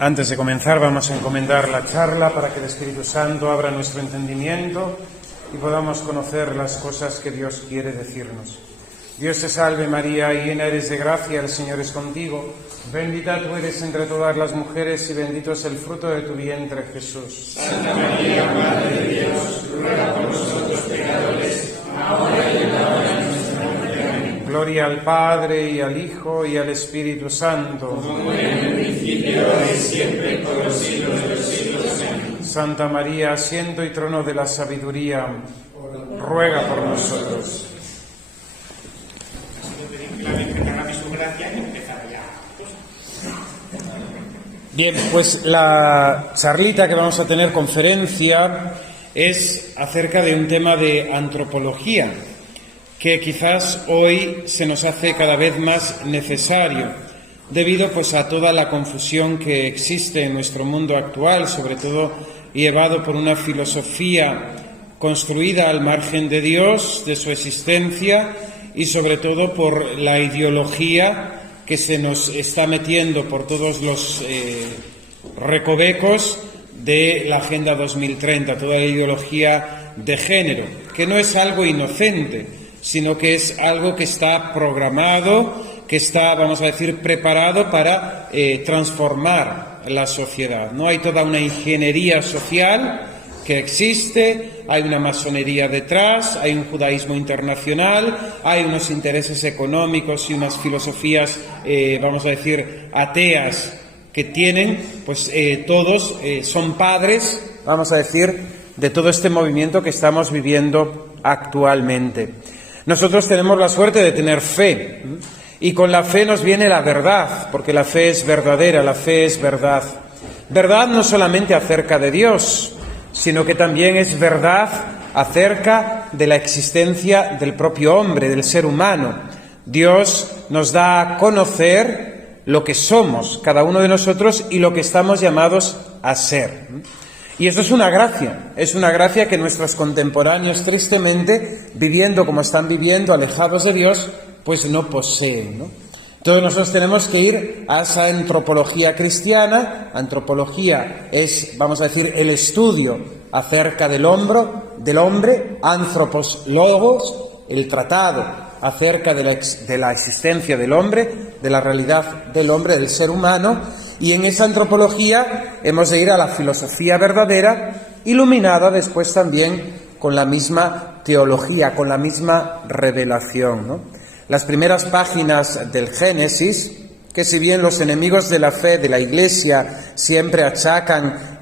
Antes de comenzar vamos a encomendar la charla para que el Espíritu Santo abra nuestro entendimiento y podamos conocer las cosas que Dios quiere decirnos. Dios te salve María, llena eres de gracia, el Señor es contigo. Bendita tú eres entre todas las mujeres y bendito es el fruto de tu vientre, Jesús. Santa María, Madre de Dios, ruega por nosotros pecadores, ahora y en la hora de nuestra muerte. Amén. Gloria al Padre, y al Hijo, y al Espíritu Santo. Como en el principio, ahora y siempre, por los siglos de los siglos. Amén. Santa María, asiento y trono de la sabiduría, ruega por nosotros. Bien, pues la charlita que vamos a tener, conferencia, es acerca de un tema de antropología, que quizás hoy se nos hace cada vez más necesario, debido pues a toda la confusión que existe en nuestro mundo actual, sobre todo llevado por una filosofía construida al margen de Dios, de su existencia, y sobre todo por la ideología que se nos está metiendo por todos los recovecos de la Agenda 2030, toda la ideología de género, que no es algo inocente, sino que es algo que está programado, que está, vamos a decir, preparado para transformar la sociedad, ¿no? Hay toda una ingeniería social que existe, hay una masonería detrás, hay un judaísmo internacional, hay unos intereses económicos y unas filosofías, vamos a decir, ateas que tienen, pues todos son padres, vamos a decir, de todo este movimiento que estamos viviendo actualmente. Nosotros tenemos la suerte de tener fe, y con la fe nos viene la verdad, porque la fe es verdadera, la fe es verdad. Verdad no solamente acerca de Dios, sino que también es verdad acerca de la existencia del propio hombre, del ser humano. Dios nos da a conocer lo que somos, cada uno de nosotros, y lo que estamos llamados a ser. Y eso es una gracia que nuestros contemporáneos, tristemente, viviendo como están viviendo, alejados de Dios, pues no poseen, ¿no? Entonces nosotros tenemos que ir a esa antropología cristiana. Antropología es, vamos a decir, el estudio acerca del hombre, anthropos logos, el tratado acerca de la existencia del hombre, de la realidad del hombre, del ser humano, y en esa antropología hemos de ir a la filosofía verdadera, iluminada después también con la misma teología, con la misma revelación, ¿no? Las primeras páginas del Génesis, que si bien los enemigos de la fe de la Iglesia siempre achacan,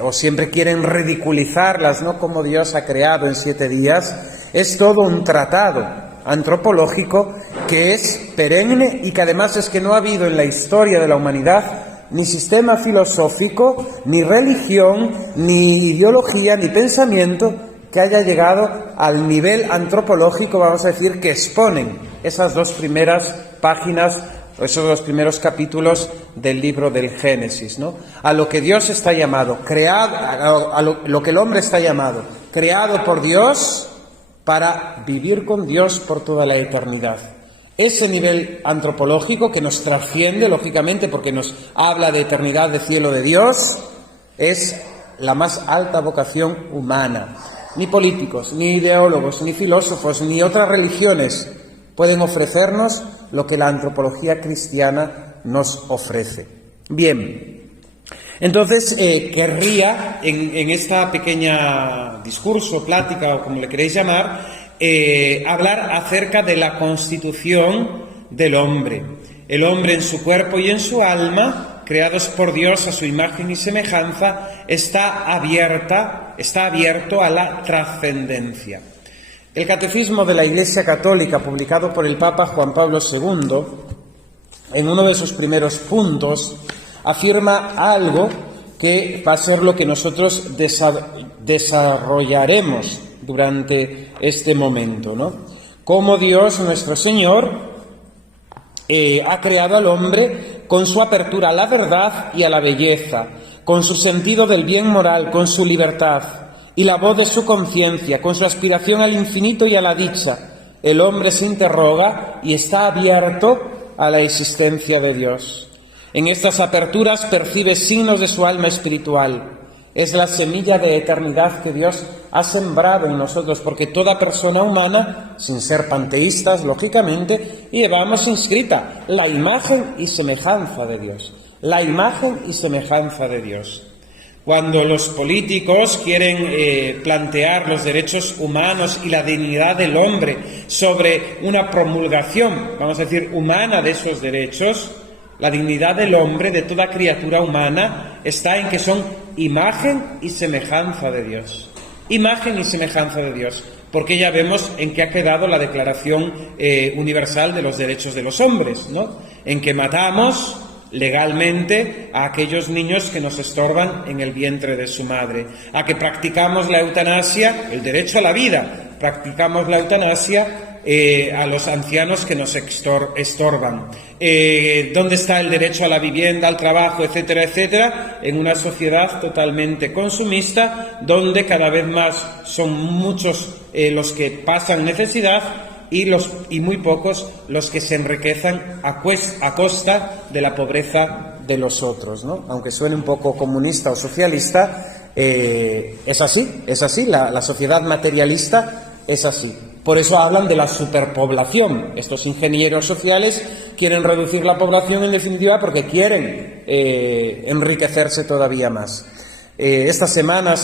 o siempre quieren ridiculizarlas, ¿no?, como Dios ha creado en 7 días, es todo un tratado antropológico que es perenne y que además es que no ha habido en la historia de la humanidad ni sistema filosófico, ni religión, ni ideología, ni pensamiento que haya llegado al nivel antropológico, vamos a decir, que exponen esas 2 primeras páginas, esos 2 primeros capítulos del libro del Génesis, ¿no? A lo que Dios está llamado, creado, a lo que el hombre está llamado, creado por Dios para vivir con Dios por toda la eternidad. Ese nivel antropológico que nos trasciende, lógicamente, porque nos habla de eternidad, de cielo, de Dios, es la más alta vocación humana. Ni políticos, ni ideólogos, ni filósofos, ni otras religiones pueden ofrecernos lo que la antropología cristiana nos ofrece. Bien, entonces querría en esta pequeña discurso, plática o como le queréis llamar, hablar acerca de la constitución del hombre. El hombre en su cuerpo y en su alma, creados por Dios a su imagen y semejanza, está abierto a la trascendencia. El Catecismo de la Iglesia Católica, publicado por el Papa Juan Pablo II, en uno de sus primeros puntos, afirma algo que va a ser lo que nosotros desarrollaremos durante este momento, ¿no? Cómo Dios, nuestro Señor, ha creado al hombre con su apertura a la verdad y a la belleza, con su sentido del bien moral, con su libertad y la voz de su conciencia, con su aspiración al infinito y a la dicha. El hombre se interroga y está abierto a la existencia de Dios. En estas aperturas percibe signos de su alma espiritual. Es la semilla de eternidad que Dios ha sembrado en nosotros, porque toda persona humana, sin ser panteístas, lógicamente, llevamos inscrita la imagen y semejanza de Dios. La imagen y semejanza de Dios. Cuando los políticos quieren plantear los derechos humanos y la dignidad del hombre sobre una promulgación, vamos a decir, humana de esos derechos, la dignidad del hombre, de toda criatura humana, está en que son imagen y semejanza de Dios. Imagen y semejanza de Dios. Porque ya vemos en qué ha quedado la Declaración Universal de los Derechos de los Hombres, ¿no? En que matamos legalmente a aquellos niños que nos estorban en el vientre de su madre, a que practicamos la eutanasia, el derecho a la vida, practicamos la eutanasia a los ancianos que nos estorban. ¿Dónde está el derecho a la vivienda, al trabajo, etcétera, etcétera? En una sociedad totalmente consumista, donde cada vez más son muchos los que pasan necesidad y muy pocos los que se enriquecen a costa de la pobreza de los otros, ¿no? Aunque suene un poco comunista o socialista, es así, la sociedad materialista es así. Por eso hablan de la superpoblación. Estos ingenieros sociales quieren reducir la población, en definitiva, porque quieren enriquecerse todavía más. Esta semana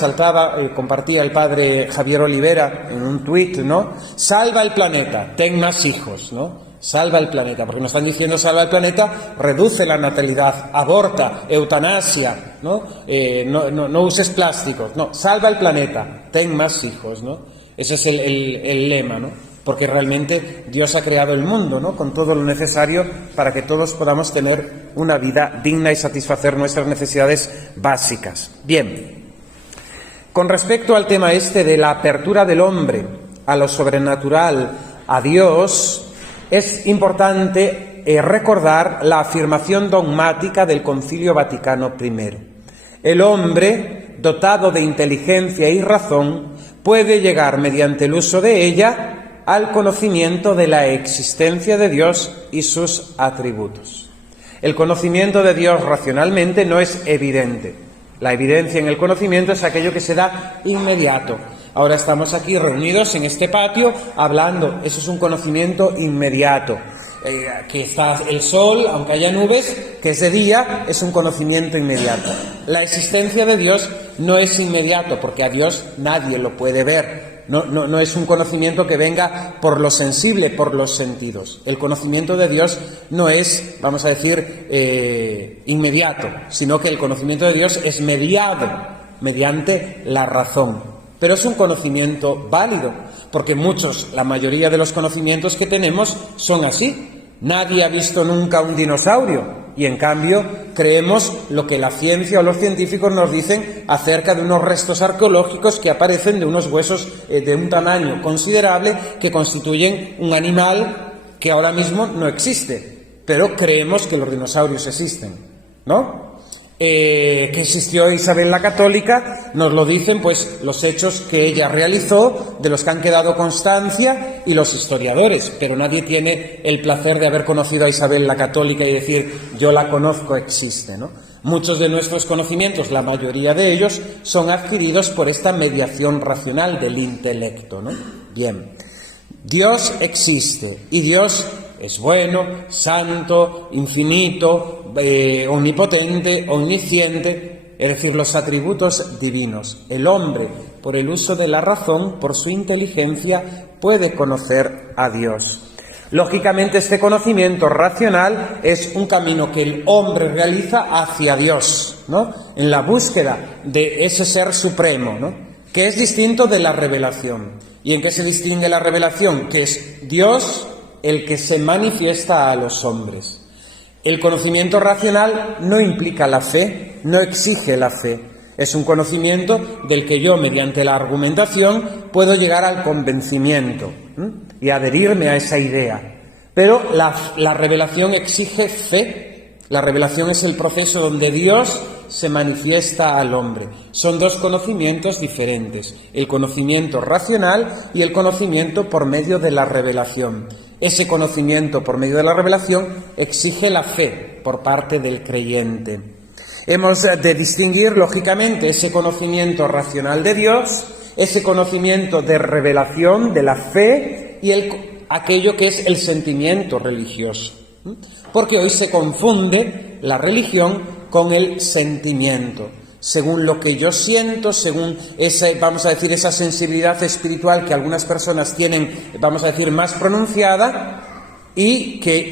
compartía el padre Javier Olivera en un tuit, ¿no? Salva el planeta, ten más hijos, ¿no? Salva el planeta, porque nos están diciendo salva el planeta, reduce la natalidad, aborta, eutanasia, ¿no? No uses plásticos, no, salva el planeta, ten más hijos, ¿no? Ese es el lema, ¿no? Porque realmente Dios ha creado el mundo, ¿no? Con todo lo necesario para que todos podamos tener una vida digna y satisfacer nuestras necesidades básicas. Bien, con respecto al tema de la apertura del hombre a lo sobrenatural, a Dios, es importante recordar la afirmación dogmática del Concilio Vaticano I. El hombre, dotado de inteligencia y razón, puede llegar mediante el uso de ella al conocimiento de la existencia de Dios y sus atributos. El conocimiento de Dios racionalmente no es evidente. La evidencia en el conocimiento es aquello que se da inmediato. Ahora estamos aquí reunidos en este patio hablando, eso es un conocimiento inmediato. Que está el sol, aunque haya nubes, que es de día, es un conocimiento inmediato. La existencia de Dios no es inmediato, porque a Dios nadie lo puede ver. No es un conocimiento que venga por lo sensible, por los sentidos. El conocimiento de Dios no es, vamos a decir, inmediato, sino que el conocimiento de Dios es mediado mediante la razón. Pero es un conocimiento válido, porque la mayoría de los conocimientos que tenemos son así. Nadie ha visto nunca un dinosaurio y, en cambio, creemos lo que la ciencia o los científicos nos dicen acerca de unos restos arqueológicos que aparecen de unos huesos de un tamaño considerable que constituyen un animal que ahora mismo no existe, pero creemos que los dinosaurios existen, ¿no? Que existió Isabel la Católica, nos lo dicen pues los hechos que ella realizó, de los que han quedado constancia, y los historiadores, pero nadie tiene el placer de haber conocido a Isabel la Católica y decir yo la conozco, existe, ¿no? Muchos de nuestros conocimientos, la mayoría de ellos, son adquiridos por esta mediación racional del intelecto, ¿no? Bien, Dios existe y Dios es bueno, santo, infinito, omnipotente, omnisciente, es decir, los atributos divinos. El hombre, por el uso de la razón, por su inteligencia, puede conocer a Dios. Lógicamente, este conocimiento racional es un camino que el hombre realiza hacia Dios, ¿no? En la búsqueda de ese ser supremo, ¿no? Que es distinto de la revelación. ¿Y en qué se distingue la revelación? Que es Dios el que se manifiesta a los hombres. El conocimiento racional no implica la fe, no exige la fe. Es un conocimiento del que yo, mediante la argumentación, puedo llegar al convencimiento y adherirme a esa idea. Pero la revelación exige fe. La revelación es el proceso donde Dios se manifiesta al hombre. Son dos conocimientos diferentes, el conocimiento racional y el conocimiento por medio de la revelación. Ese conocimiento por medio de la revelación exige la fe por parte del creyente. Hemos de distinguir, lógicamente, ese conocimiento racional de Dios, ese conocimiento de revelación, de la fe, y aquello que es el sentimiento religioso. Porque hoy se confunde la religión con el sentimiento. Según lo que yo siento, según esa sensibilidad espiritual que algunas personas tienen, más pronunciada, y que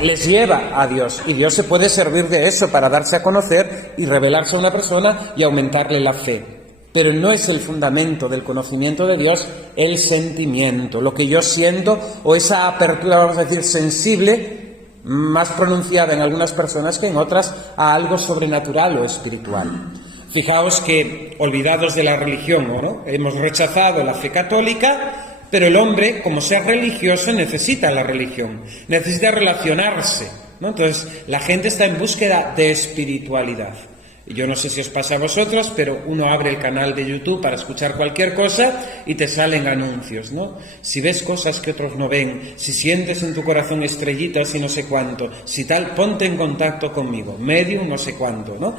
les lleva a Dios. Y Dios se puede servir de eso para darse a conocer y revelarse a una persona y aumentarle la fe. Pero no es el fundamento del conocimiento de Dios el sentimiento, lo que yo siento, o esa apertura, sensible, más pronunciada en algunas personas que en otras, a algo sobrenatural o espiritual. Fijaos que, olvidados de la religión, ¿no? Hemos rechazado la fe católica, pero el hombre, como ser religioso, necesita la religión, necesita relacionarse, ¿no? Entonces, la gente está en búsqueda de espiritualidad. Yo no sé si os pasa a vosotros, pero uno abre el canal de YouTube para escuchar cualquier cosa y te salen anuncios, ¿no? Si ves cosas que otros no ven, si sientes en tu corazón estrellitas y no sé cuánto, si tal, ponte en contacto conmigo, medium no sé cuánto, ¿no?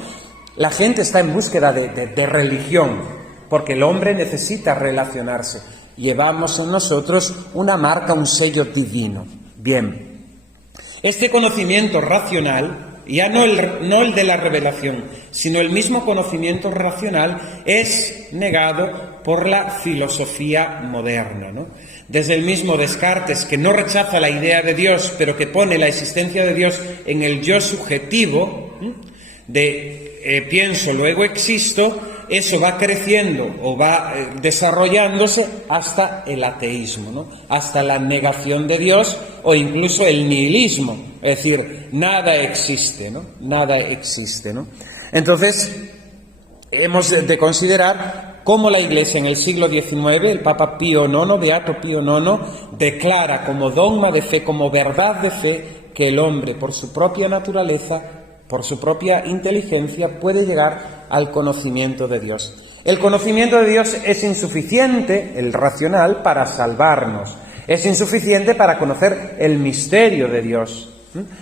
La gente está en búsqueda de religión, porque el hombre necesita relacionarse. Llevamos en nosotros una marca, un sello divino. Bien, este conocimiento racional, ya no el de la revelación, sino el mismo conocimiento racional, es negado por la filosofía moderna, ¿no? Desde el mismo Descartes, que no rechaza la idea de Dios, pero que pone la existencia de Dios en el yo subjetivo, pienso, luego existo, eso va creciendo o va desarrollándose hasta el ateísmo, ¿no? Hasta la negación de Dios o incluso el nihilismo, es decir, nada existe, ¿no? Nada existe, ¿no? Entonces, hemos de considerar cómo la Iglesia en el siglo XIX, el Papa Pío IX, Beato Pío IX, declara como dogma de fe, como verdad de fe, que el hombre, por su propia naturaleza, por su propia inteligencia, puede llegar al conocimiento de Dios. El conocimiento de Dios es insuficiente, el racional, para salvarnos. Es insuficiente para conocer el misterio de Dios.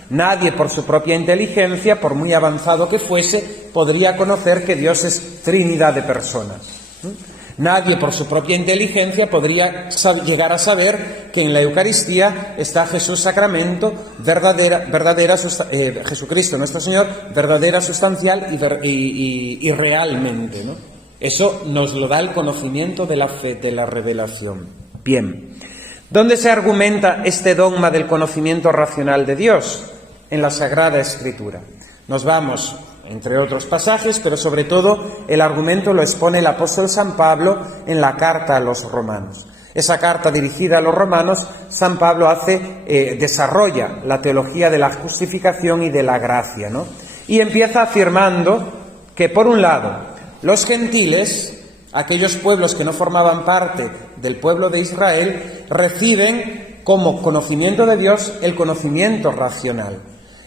Nadie por su propia inteligencia, por muy avanzado que fuese, podría conocer que Dios es Trinidad de personas. Nadie por su propia inteligencia podría llegar a saber que en la Eucaristía está Jesús sacramento, Jesucristo nuestro Señor, verdadera, sustancial y realmente, ¿no? Eso nos lo da el conocimiento de la fe, de la revelación. Bien, ¿dónde se argumenta este dogma del conocimiento racional de Dios? En la Sagrada Escritura. Nos vamos, entre otros pasajes, pero sobre todo el argumento lo expone el apóstol San Pablo en la carta a los romanos. Esa carta dirigida a los romanos, San Pablo desarrolla la teología de la justificación y de la gracia, ¿no? Y empieza afirmando que, por un lado, los gentiles, aquellos pueblos que no formaban parte del pueblo de Israel, reciben como conocimiento de Dios el conocimiento racional.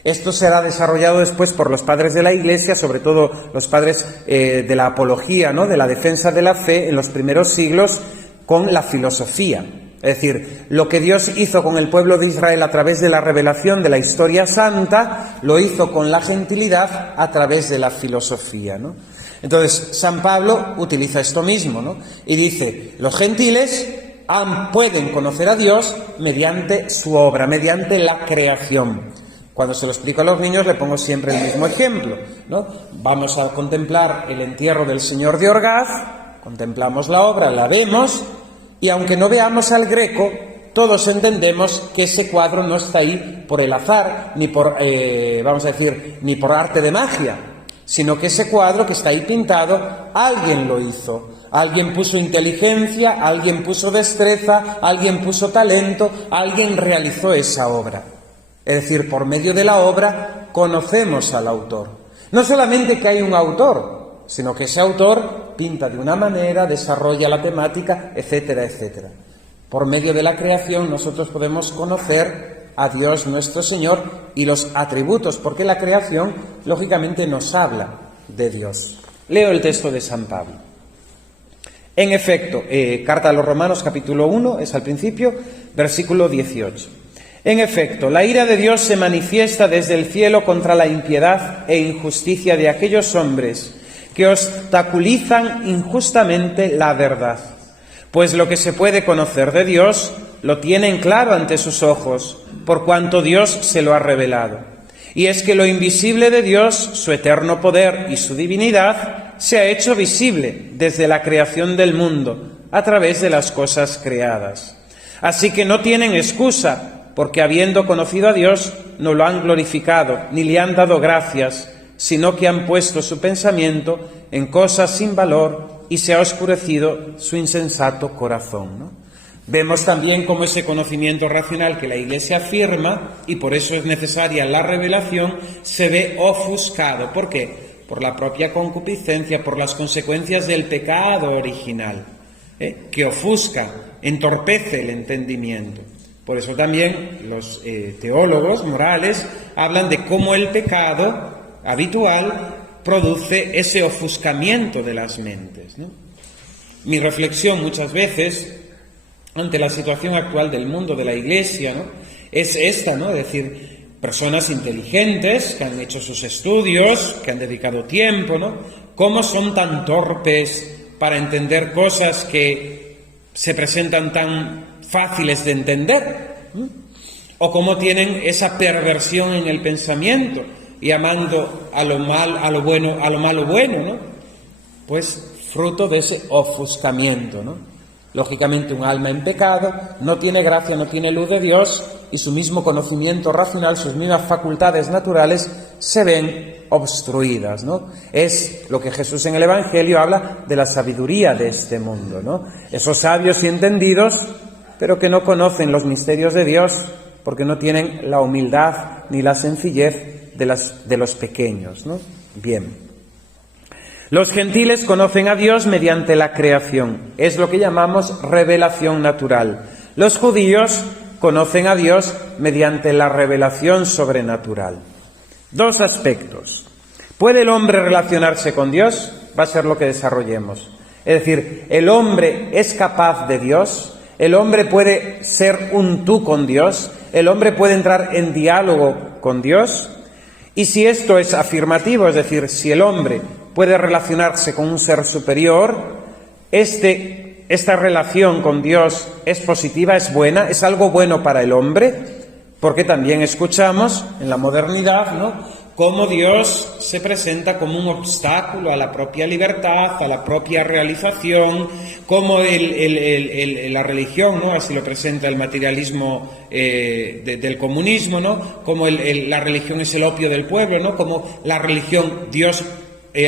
Esto será desarrollado después por los padres de la Iglesia, sobre todo los padres de la apología, ¿no? De la defensa de la fe en los primeros siglos, con la filosofía. Es decir, lo que Dios hizo con el pueblo de Israel a través de la revelación de la historia santa, lo hizo con la gentilidad a través de la filosofía, ¿no? Entonces, San Pablo utiliza esto mismo, ¿no? Y dice, los gentiles pueden conocer a Dios mediante su obra, mediante la creación. Cuando se lo explico a los niños le pongo siempre el mismo ejemplo, ¿no? Vamos a contemplar el entierro del Señor de Orgaz, contemplamos la obra, la vemos, y aunque no veamos al Greco, todos entendemos que ese cuadro no está ahí por el azar, ni por, ni por arte de magia, sino que ese cuadro que está ahí pintado, alguien lo hizo. Alguien puso inteligencia, alguien puso destreza, alguien puso talento, alguien realizó esa obra. Es decir, por medio de la obra conocemos al autor. No solamente que hay un autor, sino que ese autor pinta de una manera, desarrolla la temática, etcétera, etcétera. Por medio de la creación nosotros podemos conocer a Dios nuestro Señor y los atributos, porque la creación lógicamente nos habla de Dios. Leo el texto de San Pablo. En efecto, carta a los Romanos, capítulo 1, es al principio, versículo 18. En efecto, la ira de Dios se manifiesta desde el cielo contra la impiedad e injusticia de aquellos hombres que obstaculizan injustamente la verdad. Pues lo que se puede conocer de Dios lo tienen claro ante sus ojos, por cuanto Dios se lo ha revelado. Y es que lo invisible de Dios, su eterno poder y su divinidad, se ha hecho visible desde la creación del mundo, a través de las cosas creadas. Así que no tienen excusa, porque habiendo conocido a Dios, no lo han glorificado, ni le han dado gracias, sino que han puesto su pensamiento en cosas sin valor y se ha oscurecido su insensato corazón, ¿no? Vemos también cómo ese conocimiento racional que la Iglesia afirma, y por eso es necesaria la revelación, se ve ofuscado. ¿Por qué? Por la propia concupiscencia, por las consecuencias del pecado original, que ofusca, entorpece el entendimiento. Por eso también los teólogos morales hablan de cómo el pecado habitual produce ese ofuscamiento de las mentes, ¿no? Mi reflexión muchas veces ante la situación actual del mundo de la Iglesia, ¿no?, es esta, ¿no? Es decir, personas inteligentes que han hecho sus estudios, que han dedicado tiempo, ¿no?, cómo son tan torpes para entender cosas que se presentan tan fáciles de entender, ¿no?, o cómo tienen esa perversión en el pensamiento, llamando a lo malo bueno, ¿no? Pues fruto de ese ofuscamiento, ¿no? Lógicamente, un alma en pecado no tiene gracia, no tiene luz de Dios, y su mismo conocimiento racional, sus mismas facultades naturales se ven obstruidas, ¿no? Es lo que Jesús en el Evangelio habla de la sabiduría de este mundo, ¿no? Esos sabios y entendidos, pero que no conocen los misterios de Dios, porque no tienen la humildad ni la sencillez de los pequeños, ¿no? Bien. Los gentiles conocen a Dios mediante la creación. Es lo que llamamos revelación natural. Los judíos conocen a Dios mediante la revelación sobrenatural. Dos aspectos. ¿Puede el hombre relacionarse con Dios? Va a ser lo que desarrollemos. Es decir, ¿el hombre es capaz de Dios? ¿El hombre puede ser un tú con Dios? ¿El hombre puede entrar en diálogo con Dios? Y si esto es afirmativo, es decir, si el hombre puede relacionarse con un ser superior, esta relación con Dios es positiva, es buena, es algo bueno para el hombre, porque también escuchamos en la modernidad, ¿no?, cómo Dios se presenta como un obstáculo a la propia libertad, a la propia realización, como la religión, ¿no?, así lo presenta el materialismo del comunismo, ¿no?, como la religión es el opio del pueblo, ¿no?, como la religión, Dios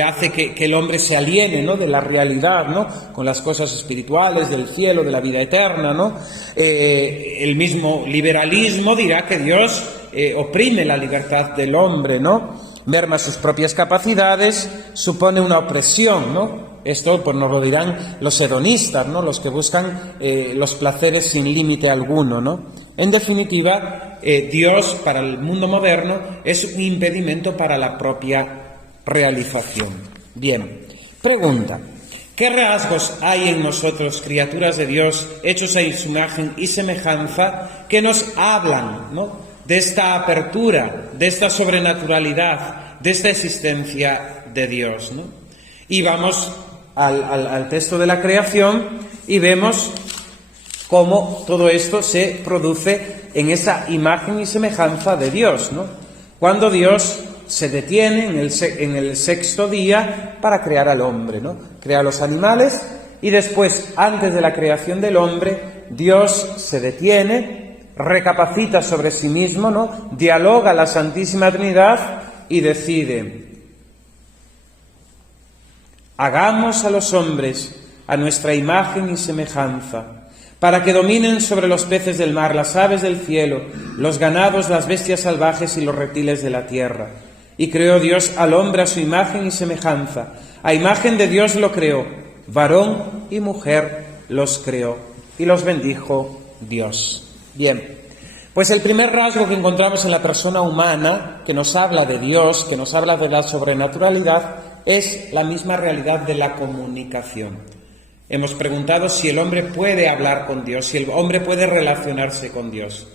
hace que el hombre se aliene, ¿no?, de la realidad, ¿no?, con las cosas espirituales, del cielo, de la vida eterna, ¿no? El mismo liberalismo dirá que Dios oprime la libertad del hombre, ¿no? Merma sus propias capacidades, supone una opresión, ¿no? Esto pues nos lo dirán los hedonistas, ¿no?, los que buscan los placeres sin límite alguno, ¿no? En definitiva, Dios para el mundo moderno es un impedimento para la propia realización. Bien, pregunta: ¿qué rasgos hay en nosotros, criaturas de Dios, hechos a su imagen y semejanza, que nos hablan, ¿no?, de esta apertura, de esta sobrenaturalidad, de esta existencia de Dios, ¿no? Y vamos al texto de la creación y vemos cómo todo esto se produce en esa imagen y semejanza de Dios, ¿no? Cuando Dios se detiene en el sexto día para crear al hombre, ¿no? Crea los animales y después, antes de la creación del hombre, Dios se detiene, recapacita sobre sí mismo, ¿no?, dialoga la Santísima Trinidad y decide: hagamos a los hombres a nuestra imagen y semejanza, para que dominen sobre los peces del mar, las aves del cielo, los ganados, las bestias salvajes y los reptiles de la tierra. Y creó Dios al hombre a su imagen y semejanza. A imagen de Dios lo creó, varón y mujer los creó, y los bendijo Dios. Bien, pues el primer rasgo que encontramos en la persona humana, que nos habla de Dios, que nos habla de la sobrenaturalidad, es la misma realidad de la comunicación. Hemos preguntado si el hombre puede hablar con Dios, si el hombre puede relacionarse con Dios.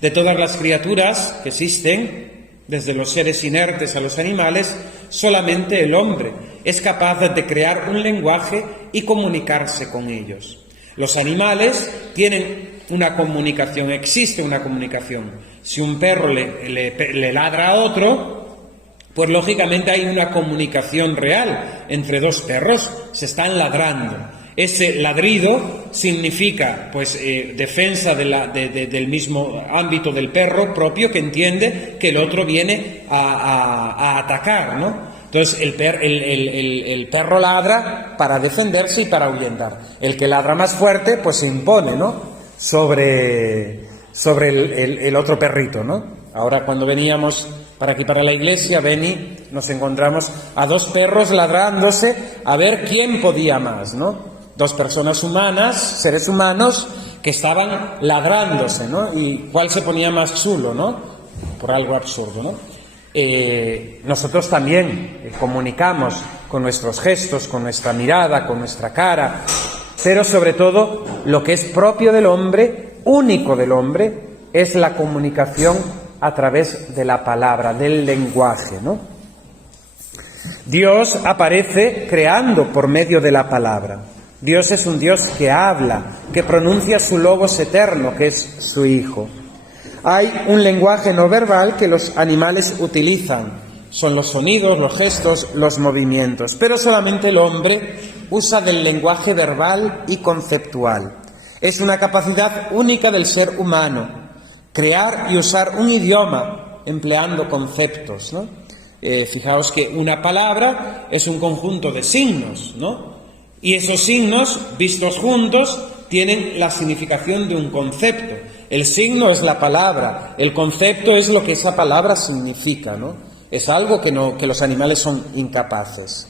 De todas las criaturas que existen, desde los seres inertes a los animales, solamente el hombre es capaz de crear un lenguaje y comunicarse con ellos. Los animales tienen una comunicación, existe una comunicación. Si un perro le ladra a otro, pues lógicamente hay una comunicación real entre dos perros, se están ladrando. Ese ladrido significa, pues, defensa del mismo ámbito del perro propio, que entiende que el otro viene a atacar, ¿no? Entonces el perro ladra para defenderse y para ahuyentar. El que ladra más fuerte, pues se impone, ¿no? Sobre el otro perrito, ¿no? Ahora, cuando veníamos para aquí, para la iglesia, Beni, nos encontramos a dos perros ladrándose a ver quién podía más, ¿no? Dos personas humanas, seres humanos, que estaban ladrándose, ¿no? Y cuál se ponía más chulo, ¿no? Por algo absurdo, ¿no? Nosotros también comunicamos con nuestros gestos, con nuestra mirada, con nuestra cara, pero sobre todo lo que es propio del hombre, único del hombre, es la comunicación a través de la palabra, del lenguaje, ¿no? Dios aparece creando por medio de la palabra. Dios es un Dios que habla, que pronuncia su logos eterno, que es su Hijo. Hay un lenguaje no verbal que los animales utilizan. Son los sonidos, los gestos, los movimientos. Pero solamente el hombre usa del lenguaje verbal y conceptual. Es una capacidad única del ser humano, crear y usar un idioma empleando conceptos, ¿no? Fijaos que una palabra es un conjunto de signos, ¿no? Y esos signos, vistos juntos, tienen la significación de un concepto. El signo es la palabra, el concepto es lo que esa palabra significa, ¿no? Es algo que los animales son incapaces.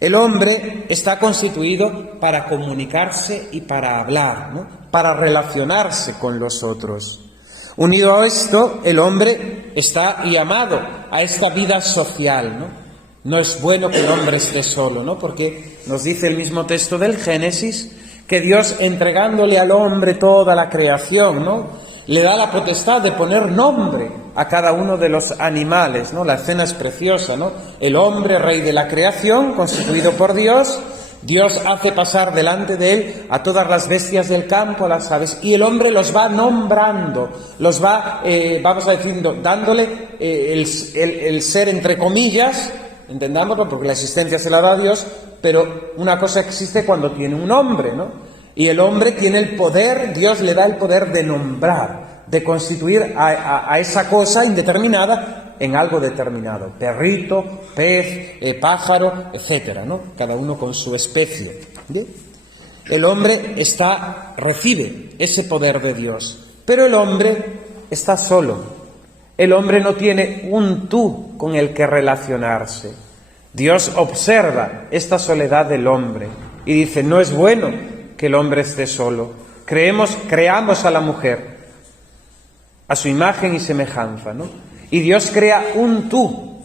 El hombre está constituido para comunicarse y para hablar, ¿no? Para relacionarse con los otros. Unido a esto, el hombre está llamado a esta vida social, ¿no? No es bueno que el hombre esté solo, ¿no? Porque nos dice el mismo texto del Génesis que Dios, entregándole al hombre toda la creación, ¿no?, le da la potestad de poner nombre a cada uno de los animales, ¿no? La escena es preciosa, ¿no? El hombre, rey de la creación, constituido por Dios, Dios hace pasar delante de él a todas las bestias del campo, a las aves, y el hombre los va nombrando, los va, vamos a decir, dándole el ser entre comillas, entendámoslo, porque la existencia se la da a Dios, pero una cosa existe cuando tiene un nombre, ¿no? Y el hombre tiene el poder, Dios le da el poder de nombrar, de constituir a esa cosa indeterminada en algo determinado. Perrito, pez, pájaro, etcétera, ¿no? Cada uno con su especie. ¿Bien? El hombre recibe ese poder de Dios, pero el hombre está solo. El hombre no tiene un tú con el que relacionarse. Dios observa esta soledad del hombre y dice, no es bueno que el hombre esté solo. Creamos a la mujer a su imagen y semejanza, ¿no? Y Dios crea un tú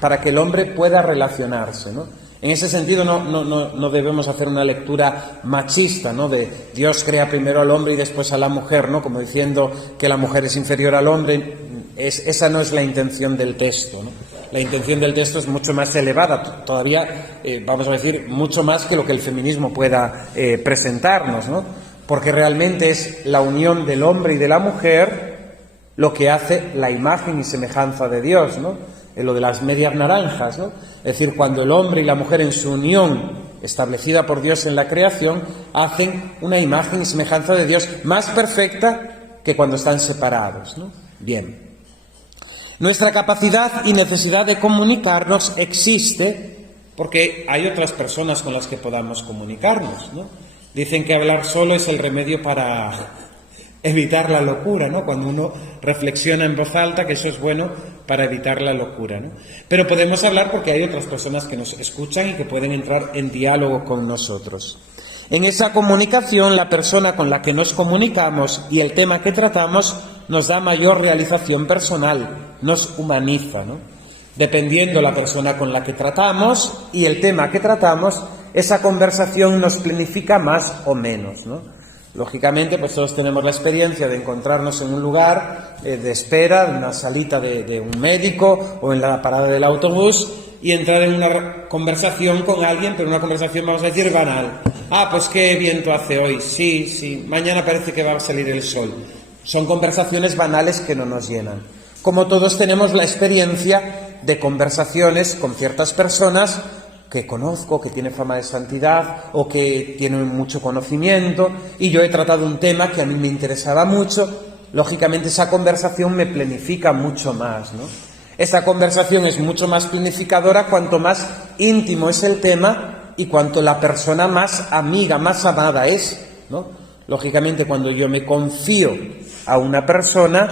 para que el hombre pueda relacionarse, ¿no? En ese sentido no debemos hacer una lectura machista, ¿no? De Dios crea primero al hombre y después a la mujer, ¿no? Como diciendo que la mujer es inferior al hombre. Esa no es la intención del texto, ¿no? La intención del texto es mucho más elevada, todavía, vamos a decir, mucho más que lo que el feminismo pueda presentarnos, ¿no? Porque realmente es la unión del hombre y de la mujer lo que hace la imagen y semejanza de Dios, ¿no? En lo de las medias naranjas, ¿no? Es decir, cuando el hombre y la mujer en su unión establecida por Dios en la creación hacen una imagen y semejanza de Dios más perfecta que cuando están separados, ¿no? Bien. Nuestra capacidad y necesidad de comunicarnos existe porque hay otras personas con las que podamos comunicarnos, ¿no? Dicen que hablar solo es el remedio para evitar la locura, ¿no? Cuando uno reflexiona en voz alta, que eso es bueno para evitar la locura, ¿no? Pero podemos hablar porque hay otras personas que nos escuchan y que pueden entrar en diálogo con nosotros. En esa comunicación, la persona con la que nos comunicamos y el tema que tratamos nos da mayor realización personal, nos humaniza, ¿no? Dependiendo la persona con la que tratamos y el tema que tratamos, esa conversación nos planifica más o menos, ¿no? Lógicamente, pues todos tenemos la experiencia de encontrarnos en un lugar de espera, en una salita de un médico o en la parada del autobús y entrar en una conversación con alguien, pero una conversación, vamos a decir, banal. Ah, pues qué viento hace hoy. Sí, mañana parece que va a salir el sol. Son conversaciones banales que no nos llenan. Como todos tenemos la experiencia de conversaciones con ciertas personas que conozco, que tienen fama de santidad o que tienen mucho conocimiento, y yo he tratado un tema que a mí me interesaba mucho, lógicamente esa conversación me planifica mucho más, ¿no? Esa conversación es mucho más planificadora cuanto más íntimo es el tema y cuanto la persona más amiga, más amada es, ¿no? Lógicamente, cuando yo me confío a una persona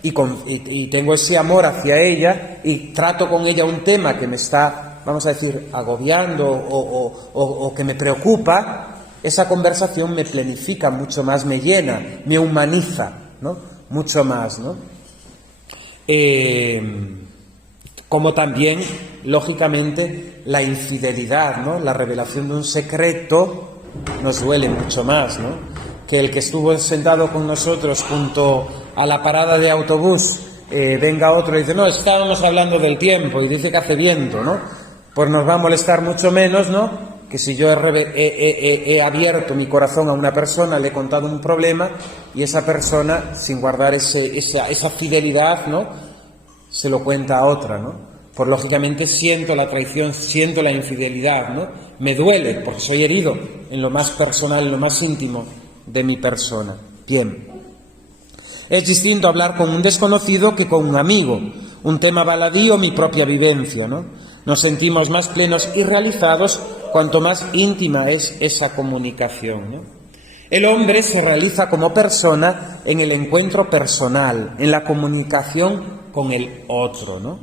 y tengo ese amor hacia ella y trato con ella un tema que me está, vamos a decir, agobiando o que me preocupa, esa conversación me planifica mucho más, me llena, me humaniza, ¿no? Mucho más, ¿no? Como también, lógicamente, la infidelidad, ¿no? La revelación de un secreto nos duele mucho más, ¿no? Que el que estuvo sentado con nosotros junto a la parada de autobús, venga otro y dice, no, estábamos hablando del tiempo y dice que hace viento, ¿no? Pues nos va a molestar mucho menos, ¿no? Que si yo he abierto mi corazón a una persona, le he contado un problema y esa persona, sin guardar esa fidelidad, ¿no? Se lo cuenta a otra, ¿no? Pues lógicamente siento la traición, siento la infidelidad, ¿no? Me duele porque soy herido en lo más personal, en lo más íntimo de mi persona. Bien. Es distinto hablar con un desconocido que con un amigo. Un tema baladí o mi propia vivencia, ¿no? Nos sentimos más plenos y realizados cuanto más íntima es esa comunicación, ¿no? El hombre se realiza como persona en el encuentro personal, en la comunicación con el otro, ¿no?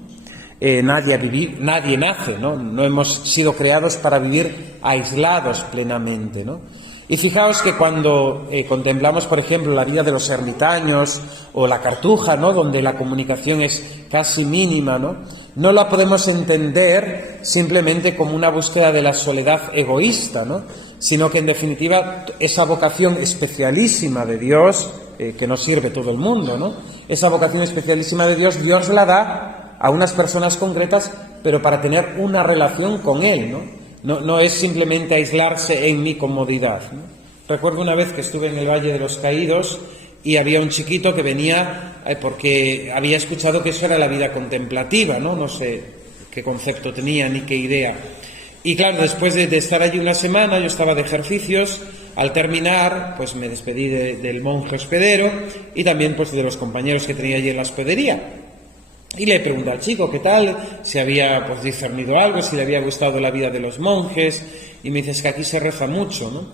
Nadie nace, ¿no? No hemos sido creados para vivir aislados plenamente, ¿no? Y fijaos que cuando contemplamos, por ejemplo, la vida de los ermitaños o la Cartuja, ¿no? Donde la comunicación es casi mínima, ¿no? No la podemos entender simplemente como una búsqueda de la soledad egoísta, ¿no? Sino que en definitiva esa vocación especialísima de Dios, que nos sirve todo el mundo, ¿no? Esa vocación especialísima de Dios, Dios la da a unas personas concretas, pero para tener una relación con Él, ¿no? No es simplemente aislarse en mi comodidad, ¿no? Recuerdo una vez que estuve en el Valle de los Caídos y había un chiquito que venía porque había escuchado que eso era la vida contemplativa, ¿no? No sé qué concepto tenía ni qué idea. Y claro, después de estar allí una semana, yo estaba de ejercicios. Al terminar, pues me despedí del monje hospedero y también pues de los compañeros que tenía allí en la hospedería. Y le pregunté al chico qué tal, si había pues discernido algo, si le había gustado la vida de los monjes, y me dice, es que aquí se reza mucho, ¿no?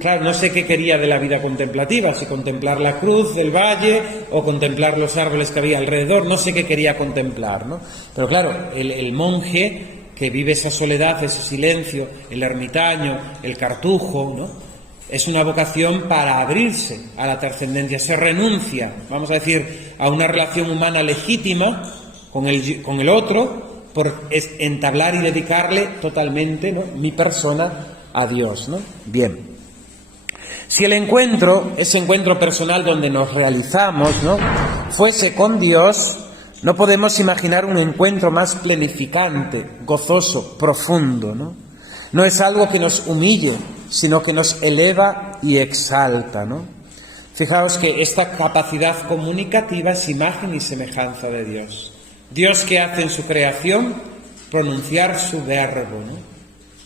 Claro, no sé qué quería de la vida contemplativa, si contemplar la cruz del valle o contemplar los árboles que había alrededor, no sé qué quería contemplar, ¿no? Pero claro, el monje que vive esa soledad, ese silencio, el ermitaño, el cartujo, ¿no? Es una vocación para abrirse a la trascendencia, se renuncia, vamos a decir, a una relación humana legítima con el otro, por entablar y dedicarle totalmente, ¿no? Mi persona a Dios, ¿no? Bien. Si el encuentro, ese encuentro personal donde nos realizamos, ¿no? Fuese con Dios, no podemos imaginar un encuentro más plenificante, gozoso, profundo, ¿no? No es algo que nos humille, sino que nos eleva y exalta, ¿no? Fijaos que esta capacidad comunicativa es imagen y semejanza de Dios. Dios, que hace en su creación pronunciar su verbo, ¿no?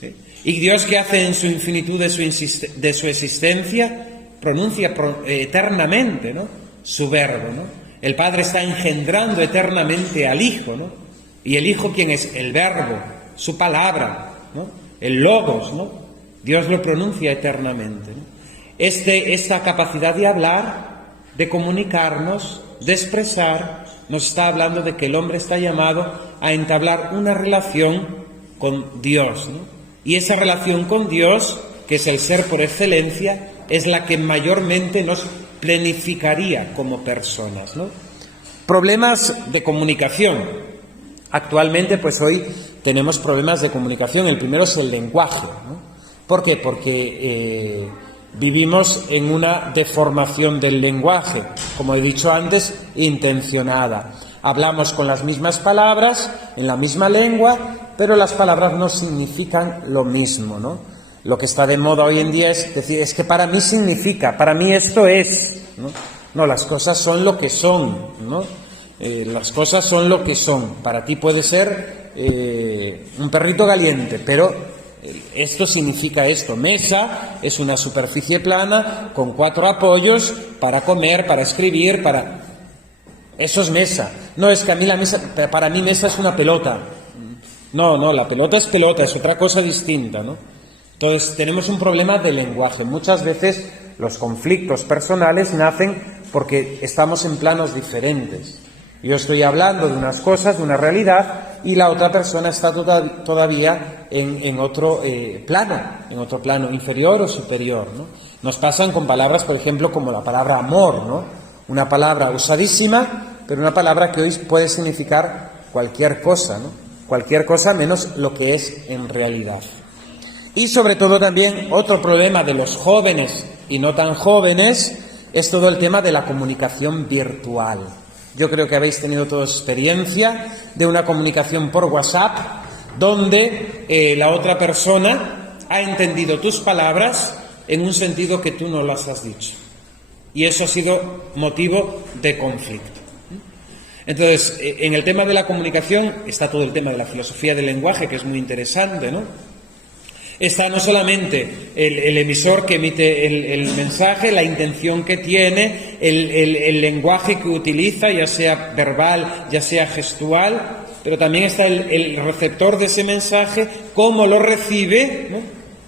¿Sí? Y Dios, que hace en su infinitud de su existencia, pronuncia eternamente, ¿no? Su verbo, ¿no? El Padre está engendrando eternamente al Hijo, ¿no? Y el Hijo, ¿quién es? El verbo, su palabra, ¿no? El logos, ¿no? Dios lo pronuncia eternamente, ¿no? Esta capacidad de hablar, de comunicarnos, de expresar, nos está hablando de que el hombre está llamado a entablar una relación con Dios, ¿no? Y esa relación con Dios, que es el ser por excelencia, es la que mayormente nos planificaría como personas, ¿no? Problemas de comunicación. Actualmente, pues hoy tenemos problemas de comunicación. El primero es el lenguaje, ¿no? ¿Por qué? Porque vivimos en una deformación del lenguaje, como he dicho antes, intencionada. Hablamos con las mismas palabras, en la misma lengua, pero las palabras no significan lo mismo, ¿no? Lo que está de moda hoy en día es decir, es que para mí significa, para mí esto es, ¿no? No, las cosas son lo que son, ¿no? Las cosas son lo que son. Para ti puede ser un perrito caliente, pero esto significa esto. Mesa es una superficie plana con 4 apoyos para comer, para escribir, para... Eso es mesa. No, es que a mí la mesa, para mí mesa es una pelota. No, la pelota, es otra cosa distinta, ¿no? Entonces, tenemos un problema de lenguaje. Muchas veces los conflictos personales nacen porque estamos en planos diferentes. Yo estoy hablando de unas cosas, de una realidad, y la otra persona está todavía en otro plano inferior o superior, ¿no? Nos pasan con palabras, por ejemplo, como la palabra amor, ¿no? Una palabra usadísima, pero una palabra que hoy puede significar cualquier cosa, ¿no? Cualquier cosa menos lo que es en realidad. Y sobre todo también otro problema de los jóvenes y no tan jóvenes es todo el tema de la comunicación virtual. Yo creo que habéis tenido toda experiencia de una comunicación por WhatsApp donde la otra persona ha entendido tus palabras en un sentido que tú no las has dicho. Y eso ha sido motivo de conflicto. Entonces, en el tema de la comunicación está todo el tema de la filosofía del lenguaje, que es muy interesante, ¿no? Está no solamente el emisor que emite el mensaje, la intención que tiene, el lenguaje que utiliza, ya sea verbal, ya sea gestual, pero también está el receptor de ese mensaje, cómo lo recibe, ¿no?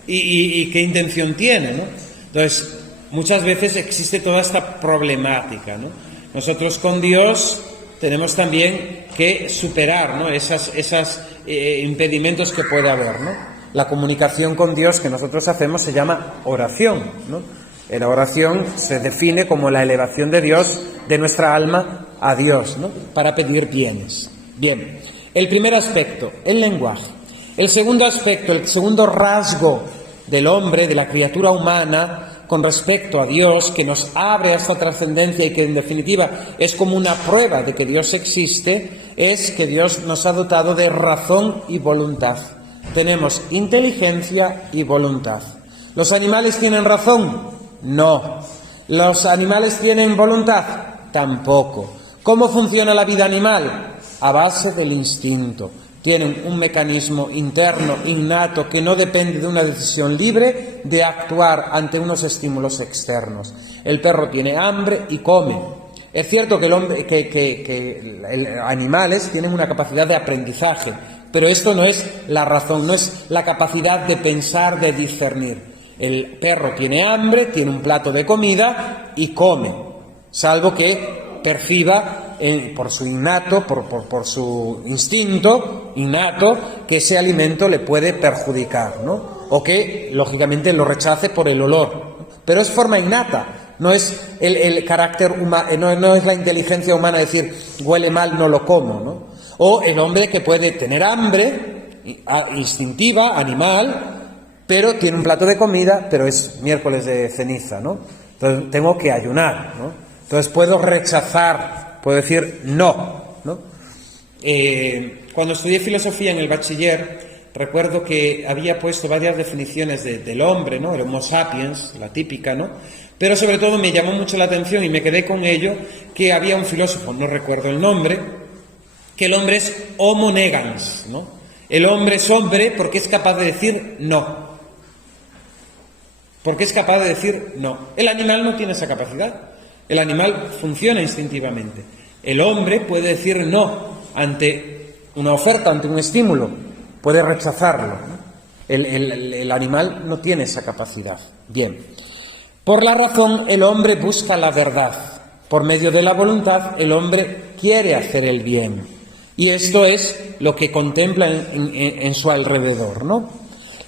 y qué intención tiene, ¿no? Entonces, muchas veces existe toda esta problemática, ¿no? Nosotros con Dios tenemos también que superar, ¿no? esos impedimentos que puede haber, ¿no? La comunicación con Dios que nosotros hacemos se llama oración, ¿no? La oración se define como la elevación de Dios, de nuestra alma a Dios, ¿no? Para pedir bienes. Bien, el primer aspecto, el lenguaje. El segundo aspecto, el segundo rasgo del hombre, de la criatura humana, con respecto a Dios, que nos abre a esta trascendencia y que en definitiva es como una prueba de que Dios existe, es que Dios nos ha dotado de razón y voluntad. Tenemos inteligencia y voluntad. ¿Los animales tienen razón? No. ¿Los animales tienen voluntad? Tampoco. ¿Cómo funciona la vida animal? A base del instinto. Tienen un mecanismo interno, innato, que no depende de una decisión libre de actuar ante unos estímulos externos. El perro tiene hambre y come. Es cierto que animales tienen una capacidad de aprendizaje, pero esto no es la razón, no es la capacidad de pensar, de discernir. El perro tiene hambre, tiene un plato de comida y come, salvo que perciba por su innato, por su instinto innato, que ese alimento le puede perjudicar, ¿no? O que, lógicamente, lo rechace por el olor. Pero es forma innata, no es el carácter humano, no es la inteligencia humana decir, huele mal, no lo como, ¿no? O el hombre que puede tener hambre, instintiva, animal, pero tiene un plato de comida, pero es miércoles de ceniza, ¿no? Entonces tengo que ayunar, ¿no? Entonces puedo rechazar, puedo decir no, ¿no? Cuando estudié filosofía en el bachiller, recuerdo que había puesto varias definiciones del hombre, ¿no? El Homo sapiens, la típica, ¿no? Pero sobre todo me llamó mucho la atención y me quedé con ello, que había un filósofo, no recuerdo el nombre, que el hombre es homo negans, ¿no? El hombre es hombre porque es capaz de decir no. Porque es capaz de decir no. El animal no tiene esa capacidad. El animal funciona instintivamente. El hombre puede decir no ante una oferta, ante un estímulo. Puede rechazarlo, ¿no? El animal no tiene esa capacidad. Bien. Por la razón, el hombre busca la verdad. Por medio de la voluntad, el hombre quiere hacer el bien. Y esto es lo que contempla en su alrededor, ¿no?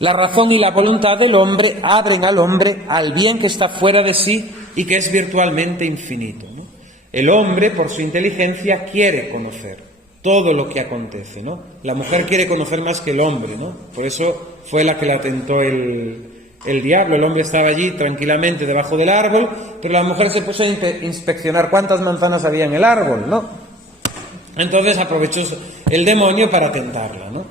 La razón y la voluntad del hombre abren al hombre al bien que está fuera de sí y que es virtualmente infinito, ¿no? El hombre, por su inteligencia, quiere conocer. todo lo que acontece, ¿no? La mujer quiere conocer más que el hombre, ¿no? Por eso fue la que la tentó el diablo. El hombre estaba allí tranquilamente debajo del árbol, pero la mujer se puso a inspeccionar cuántas manzanas había en el árbol, ¿no? Entonces aprovechó el demonio para tentarla, ¿no?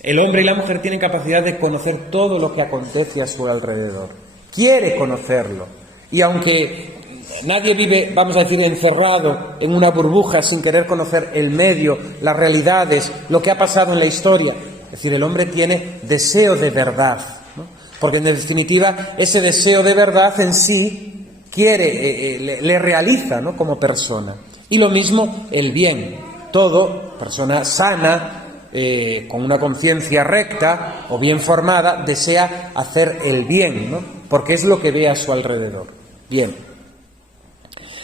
El hombre y la mujer tienen capacidad de conocer todo lo que acontece a su alrededor. Quiere conocerlo. Y aunque nadie vive, vamos a decir, encerrado en una burbuja sin querer conocer el medio, las realidades, lo que ha pasado en la historia, es decir, el hombre tiene deseo de verdad, ¿no? Porque en definitiva ese deseo de verdad en sí le realiza, ¿no?, como persona. Y lo mismo el bien. Todo persona sana, con una conciencia recta o bien formada, desea hacer el bien, ¿no?, porque es lo que ve a su alrededor. Bien.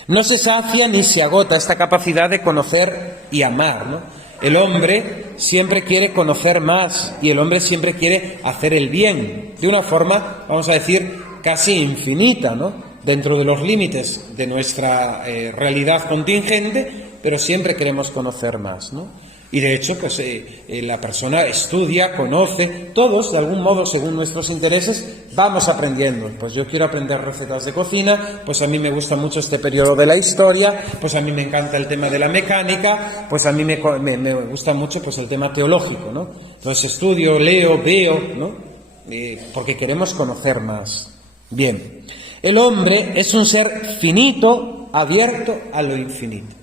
No se sacia ni se agota esta capacidad de conocer y amar, ¿no? El hombre siempre quiere conocer más y el hombre siempre quiere hacer el bien, de una forma, vamos a decir, casi infinita, ¿no?, dentro de los límites de nuestra realidad contingente, pero siempre queremos conocer más, ¿no? Y de hecho, pues la persona estudia, conoce, todos, de algún modo, según nuestros intereses, vamos aprendiendo. Pues yo quiero aprender recetas de cocina, pues a mí me gusta mucho este periodo de la historia, pues a mí me encanta el tema de la mecánica, pues a mí me gusta mucho pues el tema teológico, ¿no? Entonces estudio, leo, veo, ¿no? Porque queremos conocer más. Bien, el hombre es un ser finito, abierto a lo infinito.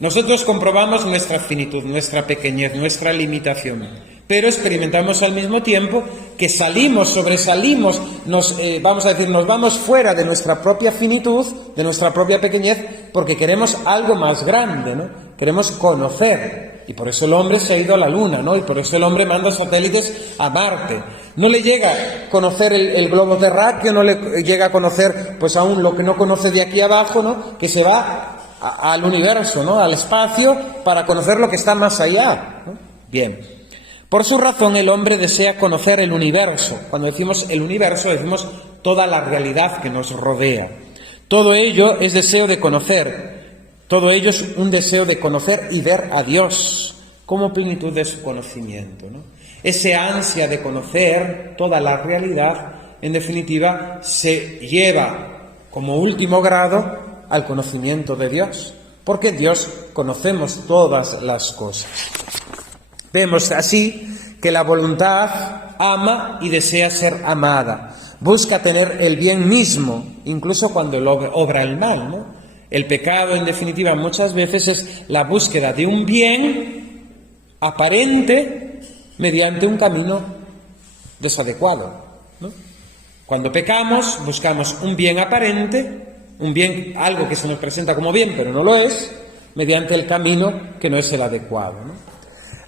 Nosotros comprobamos nuestra finitud, nuestra pequeñez, nuestra limitación, pero experimentamos al mismo tiempo que sobresalimos, nos vamos fuera de nuestra propia finitud, de nuestra propia pequeñez, porque queremos algo más grande, ¿no? Queremos conocer, y por eso el hombre se ha ido a la Luna, ¿no? Y por eso el hombre manda satélites a Marte. No le llega a conocer el globo terráqueo, no le llega a conocer, pues aún lo que no conoce de aquí abajo, ¿no?, que se va al universo, ¿no?, al espacio, para conocer lo que está más allá, ¿no? Bien. Por su razón el hombre desea conocer el universo. Cuando decimos el universo, decimos toda la realidad que nos rodea. Todo ello es deseo de conocer. Todo ello es un deseo de conocer y ver a Dios como plenitud de su conocimiento, ¿no? Ese ansia de conocer toda la realidad, en definitiva, se lleva como último grado al conocimiento de Dios, porque Dios conocemos todas las cosas. Vemos así que la voluntad ama y desea ser amada, busca tener el bien mismo, incluso cuando obra el mal, ¿no? El pecado, en definitiva, muchas veces es la búsqueda de un bien aparente mediante un camino desadecuado, ¿no? Cuando pecamos, buscamos un bien aparente, un bien, algo que se nos presenta como bien, pero no lo es, mediante el camino que no es el adecuado, ¿no?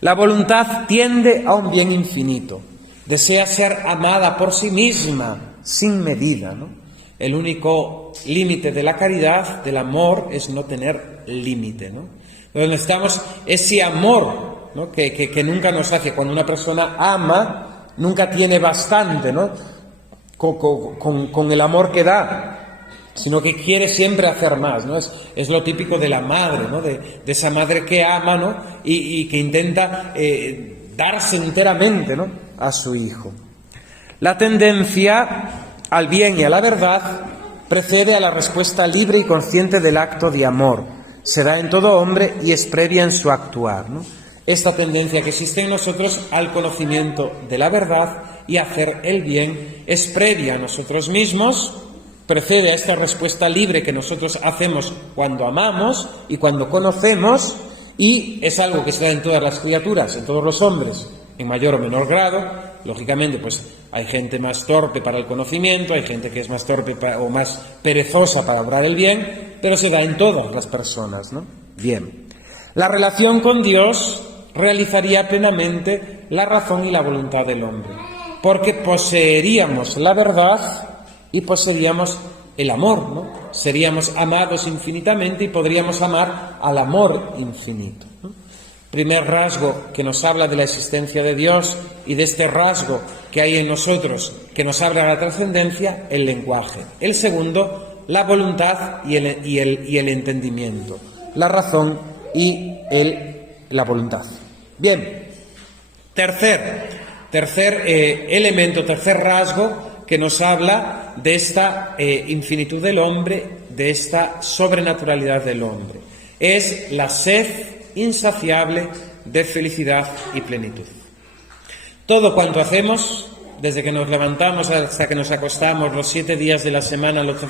La voluntad tiende a un bien infinito, desea ser amada por sí misma, sin medida, ¿no? El único límite de la caridad, del amor, es no tener límite, ¿no? Donde necesitamos ese amor, ¿no?, que nunca nos hace. Cuando una persona ama, nunca tiene bastante, ¿no?, con el amor que da, sino que quiere siempre hacer más, ¿no? Es lo típico de la madre, ¿no?, de esa madre que ama, ¿no?, y que intenta darse enteramente, ¿no?, a su hijo. La tendencia al bien y a la verdad precede a la respuesta libre y consciente del acto de amor. Se da en todo hombre y es previa en su actuar, ¿no? Esta tendencia que existe en nosotros al conocimiento de la verdad y hacer el bien es previa a nosotros mismos, precede a esta respuesta libre que nosotros hacemos cuando amamos y cuando conocemos, y es algo que se da en todas las criaturas, en todos los hombres, en mayor o menor grado. Lógicamente, pues hay gente más torpe para el conocimiento, hay gente que es más torpe o más perezosa para obrar el bien, pero se da en todas las personas, ¿no? Bien. La relación con Dios realizaría plenamente la razón y la voluntad del hombre, porque poseeríamos la verdad y poseeríamos el amor, ¿no? Seríamos amados infinitamente y podríamos amar al amor infinito, ¿no? Primer rasgo que nos habla de la existencia de Dios y de este rasgo que hay en nosotros que nos habla de la trascendencia, el lenguaje. El segundo, la voluntad y el entendimiento, la razón y el la voluntad. Bien, tercer elemento, tercer rasgo que nos habla de esta infinitud del hombre, de esta sobrenaturalidad del hombre. Es la sed insaciable de felicidad y plenitud. Todo cuanto hacemos, desde que nos levantamos hasta que nos acostamos, los 7 días de la semana, los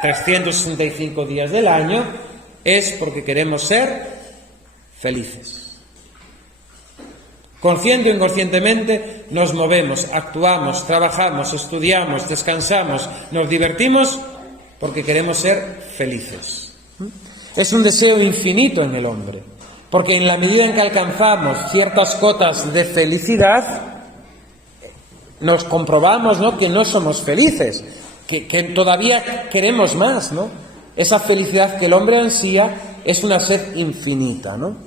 365 días del año, es porque queremos ser felices. Consciente o inconscientemente nos movemos, actuamos, trabajamos, estudiamos, descansamos, nos divertimos porque queremos ser felices. Es un deseo infinito en el hombre, porque en la medida en que alcanzamos ciertas cotas de felicidad, nos comprobamos, ¿no?, que no somos felices, que todavía queremos más, ¿no? Esa felicidad que el hombre ansía es una sed infinita, ¿no?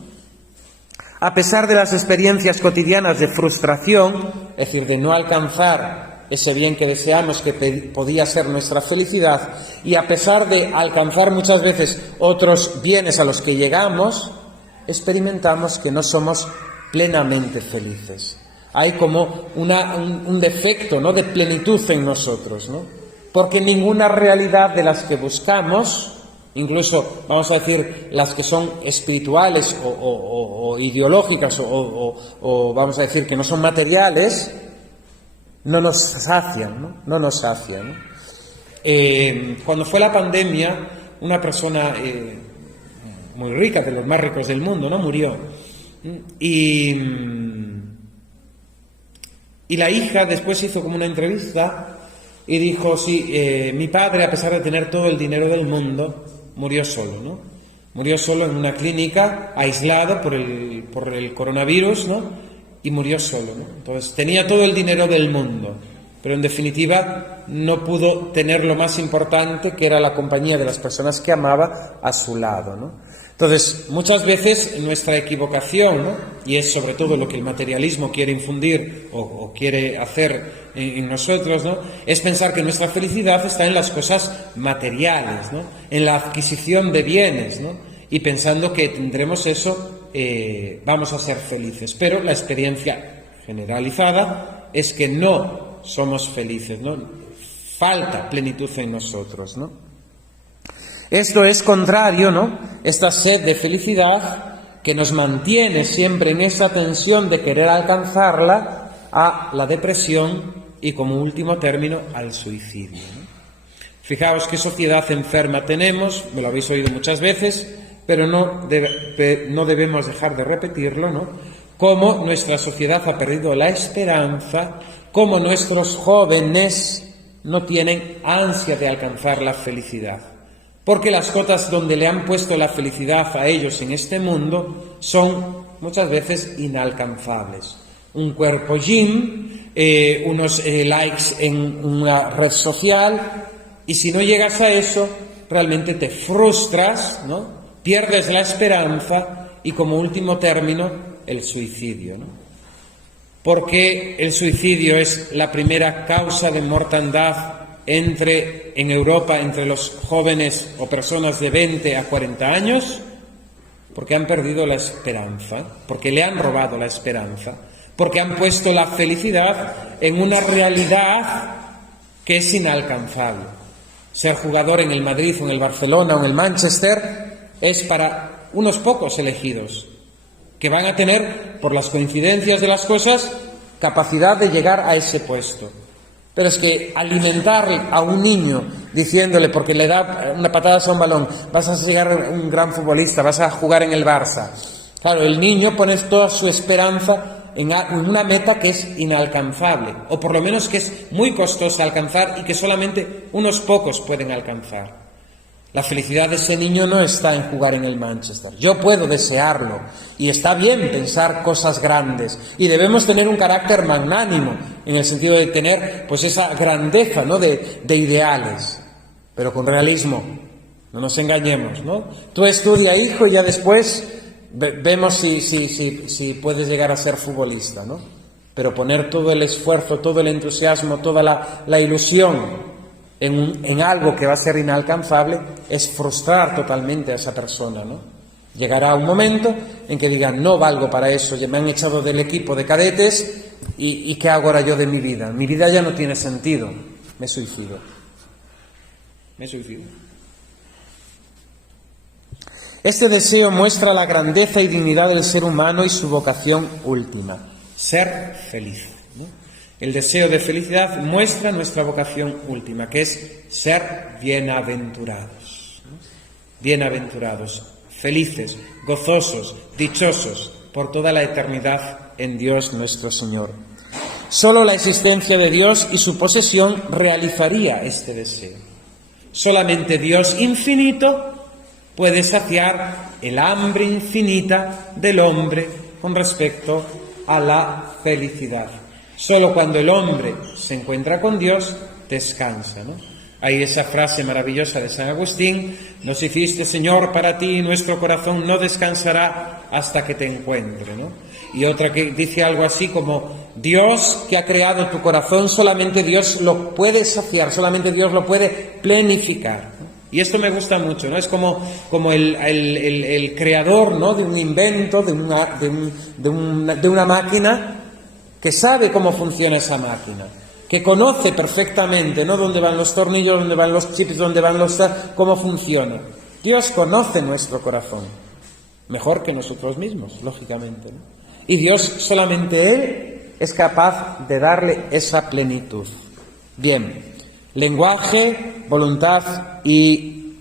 A pesar de las experiencias cotidianas de frustración, es decir, de no alcanzar ese bien que deseamos, que podía ser nuestra felicidad, y a pesar de alcanzar muchas veces otros bienes a los que llegamos, experimentamos que no somos plenamente felices. Hay como un defecto, ¿no?, de plenitud en nosotros, ¿no? Porque ninguna realidad de las que buscamos, incluso, vamos a decir, las que son espirituales o ideológicas o vamos a decir que no son materiales, no nos sacian, ¿no? No nos sacian, ¿no? Cuando fue la pandemia, una persona muy rica, de los más ricos del mundo, ¿no?, murió. Y la hija después hizo como una entrevista y dijo, sí, mi padre, a pesar de tener todo el dinero del mundo, murió solo, ¿no? Murió solo en una clínica, aislado por el coronavirus, ¿no? Y murió solo, ¿no? Entonces, tenía todo el dinero del mundo, pero en definitiva no pudo tener lo más importante, que era la compañía de las personas que amaba a su lado, ¿no? Entonces, muchas veces nuestra equivocación, ¿no?, y es sobre todo lo que el materialismo quiere infundir o quiere hacer en nosotros, ¿no?, es pensar que nuestra felicidad está en las cosas materiales, ¿no?, en la adquisición de bienes, ¿no?, y pensando que tendremos eso, vamos a ser felices. Pero la experiencia generalizada es que no somos felices, ¿no? Falta plenitud en nosotros, ¿no? Esto es contrario, ¿no?, esta sed de felicidad que nos mantiene siempre en esa tensión de querer alcanzarla, a la depresión y, como último término, al suicidio, ¿no? Fijaos qué sociedad enferma tenemos, me lo habéis oído muchas veces, pero no debemos dejar de repetirlo, ¿no? Cómo nuestra sociedad ha perdido la esperanza, cómo nuestros jóvenes no tienen ansia de alcanzar la felicidad. Porque las cotas donde le han puesto la felicidad a ellos en este mundo son muchas veces inalcanzables. Un cuerpo gym, unos likes en una red social, y si no llegas a eso, realmente te frustras, ¿no?, pierdes la esperanza y, como último término, el suicidio, ¿no? Porque el suicidio es la primera causa de mortandad en Europa entre los jóvenes o personas de 20 a 40 años, porque han perdido la esperanza, porque le han robado la esperanza, porque han puesto la felicidad en una realidad que es inalcanzable. Ser jugador en el Madrid o en el Barcelona o en el Manchester es para unos pocos elegidos, que van a tener, por las coincidencias de las cosas, capacidad de llegar a ese puesto. Pero es que alimentar a un niño diciéndole, porque le da una patada a un balón, vas a llegar a un gran futbolista, vas a jugar en el Barça. Claro, el niño pone toda su esperanza en una meta que es inalcanzable, o por lo menos que es muy costosa alcanzar y que solamente unos pocos pueden alcanzar. La felicidad de ese niño no está en jugar en el Manchester. Yo puedo desearlo, y está bien pensar cosas grandes, y debemos tener un carácter magnánimo, en el sentido de tener pues esa grandeza, ¿no?, de ideales, pero con realismo. No nos engañemos, ¿no? Tú estudia, hijo, y ya después vemos si puedes llegar a ser futbolista, ¿no? Pero poner todo el esfuerzo, todo el entusiasmo, toda la ilusión en algo que va a ser inalcanzable es frustrar totalmente a esa persona, ¿no? Llegará un momento en que digan, no valgo para eso, ya me han echado del equipo de cadetes y ¿qué hago ahora yo de mi vida? Mi vida ya no tiene sentido, me suicido. Este deseo muestra la grandeza y dignidad del ser humano y su vocación última, ser feliz, ¿no? El deseo de felicidad muestra nuestra vocación última, que es ser bienaventurados, ¿no? Bienaventurados, felices, gozosos, dichosos por toda la eternidad en Dios nuestro Señor. Solo la existencia de Dios y su posesión realizaría este deseo. Solamente Dios infinito puede saciar el hambre infinita del hombre con respecto a la felicidad. Solo cuando el hombre se encuentra con Dios, descansa, ¿no? Hay esa frase maravillosa de San Agustín: nos hiciste, Señor, para ti, y nuestro corazón no descansará hasta que te encuentre, ¿no? Y otra que dice algo así como: Dios que ha creado tu corazón, solamente Dios lo puede saciar, solamente Dios lo puede plenificar, ¿no? Y esto me gusta mucho, ¿no? Es como el creador, ¿no?, de un invento, de una máquina, que sabe cómo funciona esa máquina, que conoce perfectamente, ¿no?, dónde van los tornillos, dónde van los chips, dónde van cómo funciona. Dios conoce nuestro corazón mejor que nosotros mismos, lógicamente, ¿no? Y Dios, solamente Él es capaz de darle esa plenitud. Bien, lenguaje, voluntad y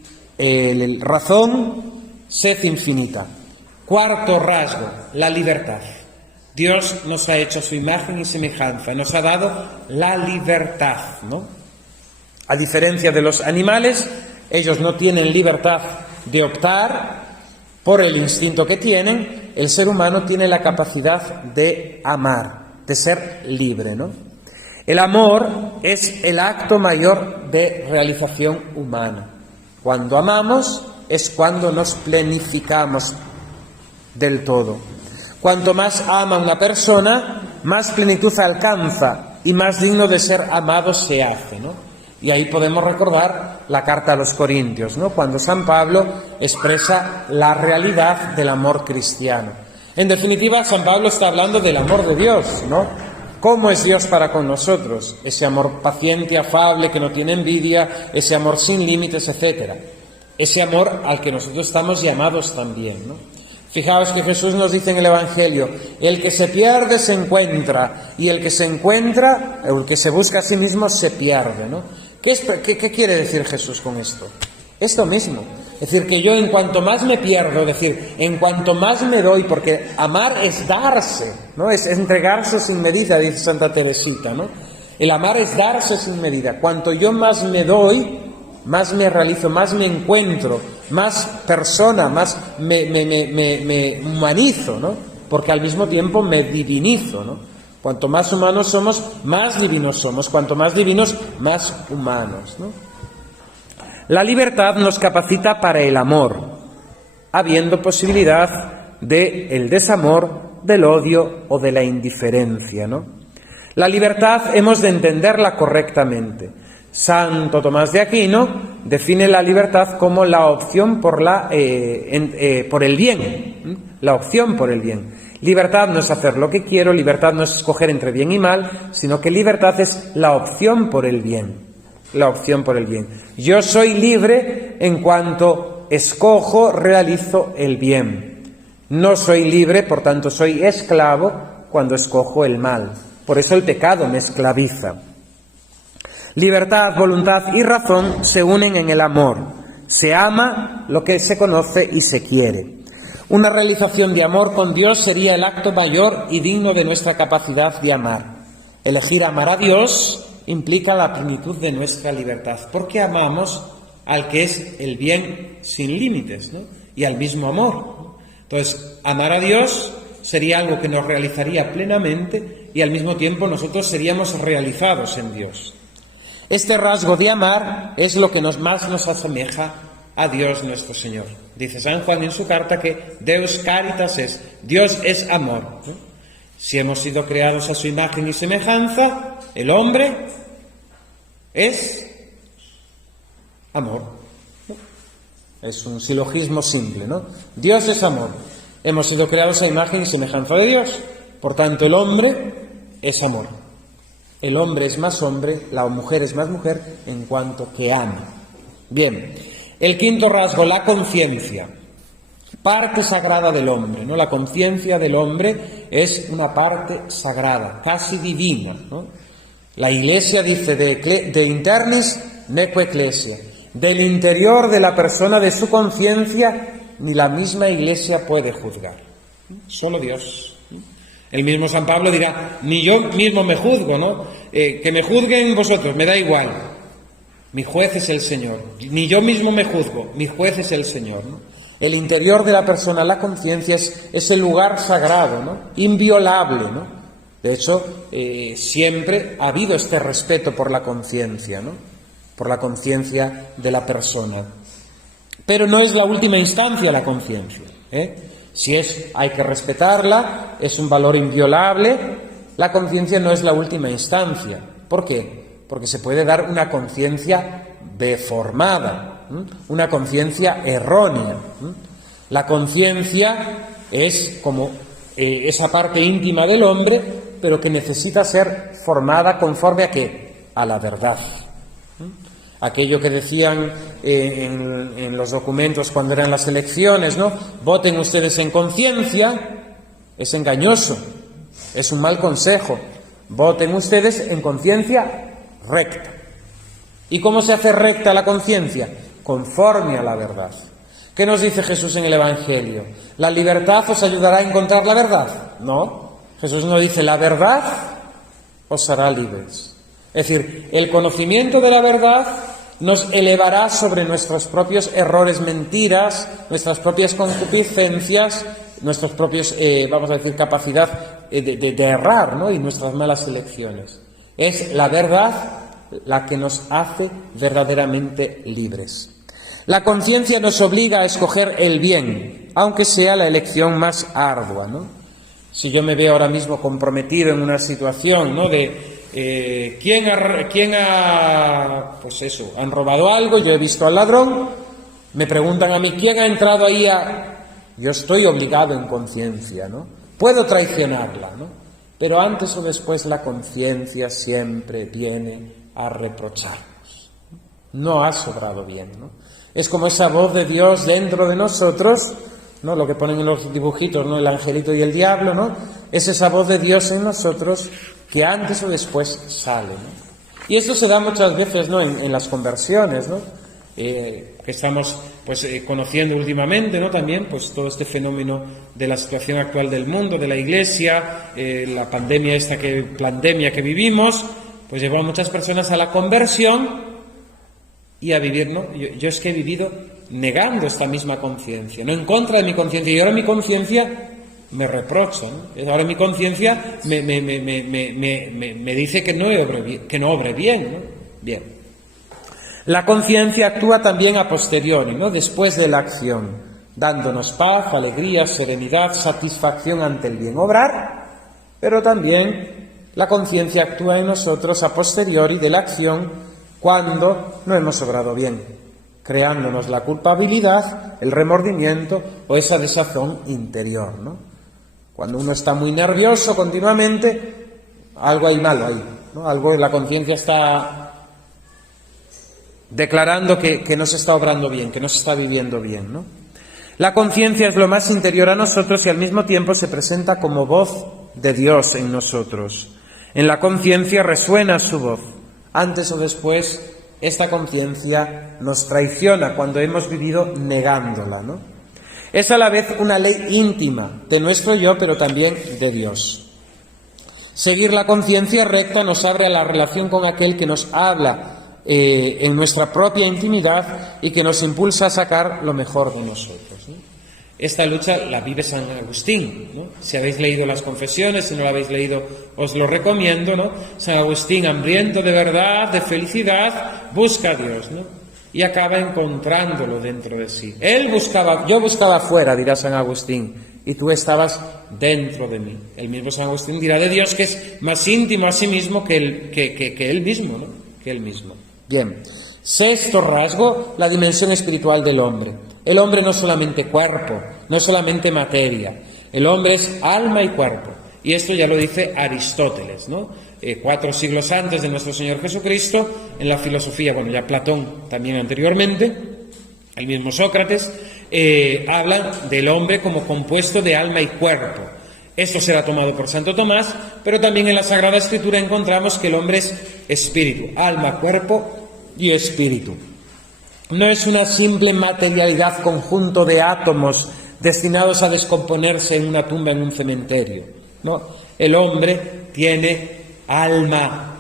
razón, sed infinita. Cuarto rasgo, la libertad. Dios nos ha hecho a su imagen y semejanza, nos ha dado la libertad, ¿no? A diferencia de los animales, ellos no tienen libertad de optar por el instinto que tienen. El ser humano tiene la capacidad de amar, de ser libre, ¿no? El amor es el acto mayor de realización humana. Cuando amamos es cuando nos plenificamos del todo. Cuanto más ama una persona, más plenitud alcanza y más digno de ser amado se hace, ¿no? Y ahí podemos recordar la carta a los Corintios, ¿no?, cuando San Pablo expresa la realidad del amor cristiano. En definitiva, San Pablo está hablando del amor de Dios, ¿no? ¿Cómo es Dios para con nosotros? Ese amor paciente, afable, que no tiene envidia, ese amor sin límites, etc. Ese amor al que nosotros estamos llamados también, ¿no? Fijaos que Jesús nos dice en el Evangelio: el que se pierde se encuentra, y el que se encuentra, el que se busca a sí mismo, se pierde, ¿no? ¿Qué quiere decir Jesús con esto? Esto mismo. Es decir, que yo en cuanto más me pierdo, es decir, en cuanto más me doy, porque amar es darse, ¿no? Es entregarse sin medida, dice Santa Teresita, ¿no? El amar es darse sin medida. Cuanto yo más me doy, más me realizo, más me encuentro, más persona, más me humanizo, ¿no? Porque al mismo tiempo me divinizo, ¿no? Cuanto más humanos somos, más divinos somos. Cuanto más divinos, más humanos, ¿no? La libertad nos capacita para el amor, habiendo posibilidad del desamor, del odio o de la indiferencia, ¿no? La libertad hemos de entenderla correctamente. Santo Tomás de Aquino define la libertad como la opción por el bien, la opción por el bien. Libertad no es hacer lo que quiero, libertad no es escoger entre bien y mal, sino que libertad es la opción por el bien. La opción por el bien. Yo soy libre en cuanto escojo, realizo el bien. No soy libre, por tanto soy esclavo cuando escojo el mal. Por eso el pecado me esclaviza. Libertad, voluntad y razón se unen en el amor. Se ama lo que se conoce y se quiere. Una realización de amor con Dios sería el acto mayor y digno de nuestra capacidad de amar. Elegir amar a Dios implica la plenitud de nuestra libertad, porque amamos al que es el bien sin límites, ¿no?, y al mismo amor, ¿no? Entonces, amar a Dios sería algo que nos realizaría plenamente y al mismo tiempo nosotros seríamos realizados en Dios. Este rasgo de amar es lo que más nos asemeja a Dios nuestro Señor. Dice San Juan en su carta que Deus caritas es, Dios es amor, ¿no? Si hemos sido creados a su imagen y semejanza, el hombre es amor, ¿no? Es un silogismo simple, ¿no? Dios es amor. Hemos sido creados a imagen y semejanza de Dios. Por tanto, el hombre es amor. El hombre es más hombre, la mujer es más mujer en cuanto que ama. Bien, el quinto rasgo, la conciencia. Parte sagrada del hombre, ¿no? La conciencia del hombre es una parte sagrada, casi divina, ¿no? La Iglesia dice de internis neque ecclesia. Del interior de la persona, de su conciencia, ni la misma Iglesia puede juzgar. Solo Dios. El mismo San Pablo dirá, ni yo mismo me juzgo, ¿no? Que me juzguen vosotros, me da igual. Mi juez es el Señor. Ni yo mismo me juzgo, mi juez es el Señor, ¿no? El interior de la persona, la conciencia, es el lugar sagrado, ¿no? Inviolable, ¿no? De hecho, siempre ha habido este respeto por la conciencia, ¿no? Por la conciencia de la persona. Pero no es la última instancia la conciencia, Si hay que respetarla, es un valor inviolable, la conciencia no es la última instancia. ¿Por qué? Porque se puede dar una conciencia deformada, una conciencia errónea. La conciencia es como esa parte íntima del hombre, pero que necesita ser formada conforme ¿a qué? A la verdad. Aquello que decían en los documentos cuando eran las elecciones, ¿no? Voten ustedes en conciencia, es engañoso, es un mal consejo. Voten ustedes en conciencia recta. ¿Y cómo se hace recta la conciencia? Conforme a la verdad. ¿Qué nos dice Jesús en el Evangelio? ¿La libertad os ayudará a encontrar la verdad? No. Jesús nos dice, la verdad os hará libres. Es decir, el conocimiento de la verdad nos elevará sobre nuestros propios errores, mentiras, nuestras propias concupiscencias, nuestros propios, vamos a decir, capacidad de errar, ¿no? Y nuestras malas elecciones. Es la verdad la que nos hace verdaderamente libres. La conciencia nos obliga a escoger el bien, aunque sea la elección más ardua, ¿no? Si yo me veo ahora mismo comprometido en una situación, ¿no? Han robado algo, yo he visto al ladrón, me preguntan a mí, ¿quién ha entrado ahí Yo estoy obligado en conciencia, ¿no? Puedo traicionarla, ¿no? Pero antes o después la conciencia siempre viene a reprocharnos. No has obrado bien, ¿no? Es como esa voz de Dios dentro de nosotros, ¿no? Lo que ponen en los dibujitos, ¿no? El angelito y el diablo, ¿no? Es esa voz de Dios en nosotros que antes o después sale, ¿no? Y esto se da muchas veces, ¿no? En las conversiones, ¿no? Que estamos conociendo últimamente, ¿no? También pues todo este fenómeno de la situación actual del mundo, de la Iglesia, la pandemia que vivimos, pues llevó a muchas personas a la conversión y a vivir, ¿no? Yo es que he vivido negando esta misma conciencia, no en contra de mi conciencia, y ahora mi conciencia me reprocha, ¿no? Ahora mi conciencia me dice que no obre bien, ¿no? Bien. La conciencia actúa también a posteriori, ¿no? Después de la acción, dándonos paz, alegría, serenidad, satisfacción ante el bien obrar, pero también la conciencia actúa en nosotros a posteriori de la acción cuando no hemos obrado bien, creándonos la culpabilidad, el remordimiento o esa desazón interior, ¿no? Cuando uno está muy nervioso continuamente, algo hay malo ahí, ¿no? Algo en la conciencia está declarando que no se está obrando bien, que no se está viviendo bien, ¿no? La conciencia es lo más interior a nosotros y al mismo tiempo se presenta como voz de Dios en nosotros. En la conciencia resuena su voz. Antes o después, esta conciencia nos traiciona cuando hemos vivido negándola, ¿no? Es a la vez una ley íntima de nuestro yo, pero también de Dios. Seguir la conciencia recta nos abre a la relación con aquel que nos habla en nuestra propia intimidad y que nos impulsa a sacar lo mejor de nosotros, ¿no? Esta lucha la vive San Agustín, ¿no? Si habéis leído las Confesiones, si no la habéis leído, os lo recomiendo, ¿no? San Agustín, hambriento de verdad, de felicidad, busca a Dios, ¿no? Y acaba encontrándolo dentro de sí. Yo buscaba afuera, dirá San Agustín, y tú estabas dentro de mí. El mismo San Agustín dirá de Dios que es más íntimo a sí mismo que él mismo, ¿no? Que él mismo. Bien. Sexto rasgo, la dimensión espiritual del hombre. El hombre no es solamente cuerpo, no es solamente materia. El hombre es alma y cuerpo. Y esto ya lo dice Aristóteles, ¿no? 4 siglos antes de nuestro Señor Jesucristo, en la filosofía, bueno, ya Platón también anteriormente, el mismo Sócrates, hablan del hombre como compuesto de alma y cuerpo. Esto será tomado por Santo Tomás, pero también en la Sagrada Escritura encontramos que el hombre es espíritu, alma, cuerpo y espíritu. No es una simple materialidad, conjunto de átomos destinados a descomponerse en una tumba, en un cementerio, ¿no? El hombre tiene alma.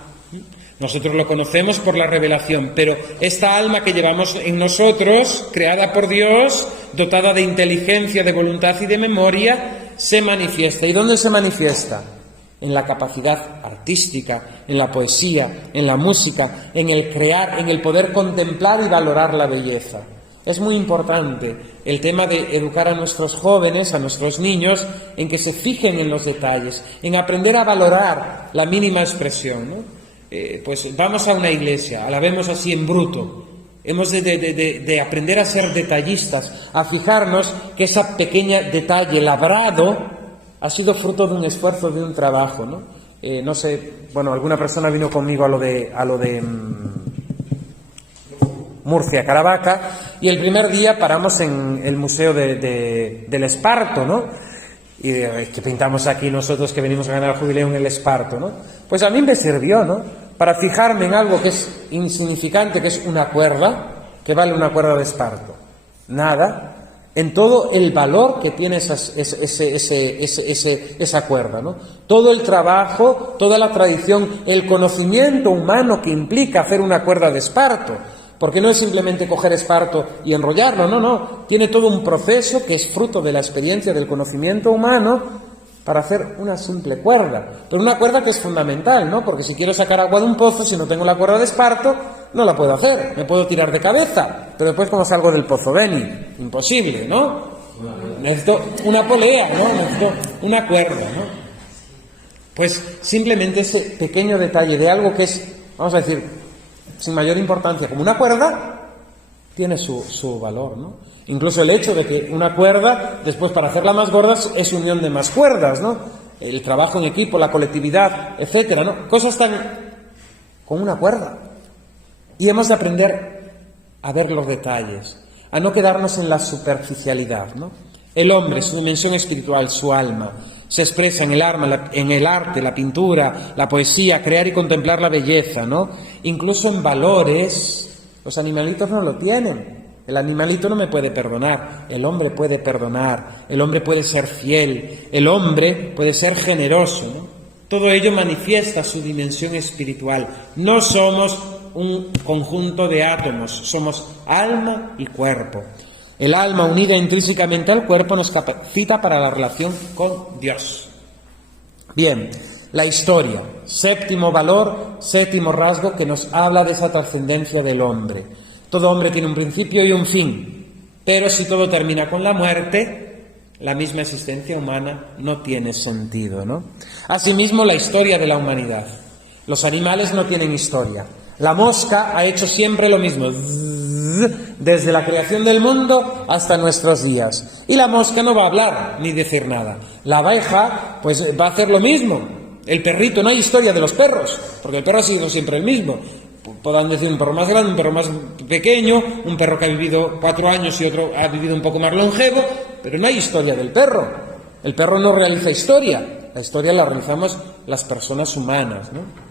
Nosotros lo conocemos por la revelación, pero esta alma que llevamos en nosotros, creada por Dios, dotada de inteligencia, de voluntad y de memoria, se manifiesta. ¿Y dónde se manifiesta? En la capacidad artística, en la poesía, en la música, en el crear, en el poder contemplar y valorar la belleza. Es muy importante el tema de educar a nuestros jóvenes, a nuestros niños, en que se fijen en los detalles, en aprender a valorar la mínima expresión, ¿no? Pues vamos a una iglesia, la vemos así en bruto. Hemos de aprender a ser detallistas, a fijarnos que ese pequeño detalle labrado ha sido fruto de un esfuerzo, de un trabajo, ¿no? No sé, bueno, alguna persona vino conmigo a lo de Murcia, Caravaca, y el primer día paramos en el Museo del Esparto, ¿no? Y que pintamos aquí nosotros que venimos a ganar el jubileo en el Esparto, ¿no? Pues a mí me sirvió, ¿no? Para fijarme en algo que es insignificante, que es una cuerda, que vale una cuerda de Esparto. Nada. En todo el valor que tiene esa cuerda, ¿no? Todo el trabajo, toda la tradición, el conocimiento humano que implica hacer una cuerda de Esparto. Porque no es simplemente coger esparto y enrollarlo, no. Tiene todo un proceso que es fruto de la experiencia, del conocimiento humano, para hacer una simple cuerda. Pero una cuerda que es fundamental, ¿no? Porque si quiero sacar agua de un pozo, si no tengo la cuerda de esparto, no la puedo hacer. Me puedo tirar de cabeza, pero después ¿cómo salgo del pozo? Beni, imposible, ¿no? Necesito una polea, ¿no? Necesito una cuerda, ¿no? Pues simplemente ese pequeño detalle de algo que es, vamos a decir, sin mayor importancia, como una cuerda, tiene su valor, ¿no? Incluso el hecho de que una cuerda, después para hacerla más gorda, es unión de más cuerdas, ¿no? El trabajo en equipo, la colectividad, etcétera, ¿no? Cosas tan con una cuerda. Y hemos de aprender a ver los detalles, a no quedarnos en la superficialidad, ¿no? El hombre, su dimensión espiritual, su alma, se expresa en el arte, la pintura, la poesía, crear y contemplar la belleza, ¿no? Incluso en valores. Los animalitos no lo tienen. El animalito no me puede perdonar. El hombre puede perdonar. El hombre puede ser fiel. El hombre puede ser generoso, ¿no? Todo ello manifiesta su dimensión espiritual. No somos un conjunto de átomos, somos alma y cuerpo. El alma unida intrínsecamente al cuerpo nos capacita para la relación con Dios. Bien, la historia, séptimo valor, séptimo rasgo que nos habla de esa trascendencia del hombre. Todo hombre tiene un principio y un fin, pero si todo termina con la muerte, la misma existencia humana no tiene sentido, ¿no? Asimismo, la historia de la humanidad. Los animales no tienen historia. La mosca ha hecho siempre lo mismo, desde la creación del mundo hasta nuestros días. Y la mosca no va a hablar ni decir nada. La abeja, pues va a hacer lo mismo. El perrito, no hay historia de los perros, porque el perro ha sido siempre el mismo. Podrán decir un perro más grande, un perro más pequeño, un perro que ha vivido 4 años y otro ha vivido un poco más longevo, pero no hay historia del perro. El perro no realiza historia. La historia la realizamos las personas humanas, ¿no?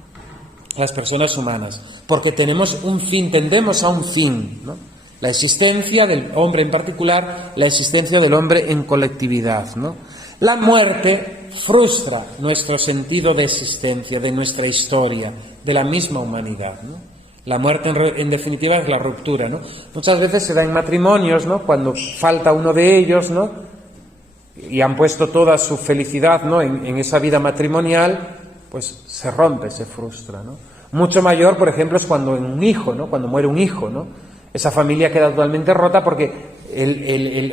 Las personas humanas, porque tenemos un fin, tendemos a un fin, ¿no? La existencia del hombre en particular, la existencia del hombre en colectividad, ¿no? La muerte frustra nuestro sentido de existencia, de nuestra historia, de la misma humanidad, ¿no? La muerte, en definitiva, es la ruptura, ¿no? Muchas veces se da en matrimonios, ¿no? Cuando falta uno de ellos, ¿no? Y han puesto toda su felicidad, ¿no? en esa vida matrimonial, pues se rompe, se frustra, ¿no? Mucho mayor, por ejemplo, es cuando un hijo, ¿no? Cuando muere un hijo, ¿no? Esa familia queda totalmente rota porque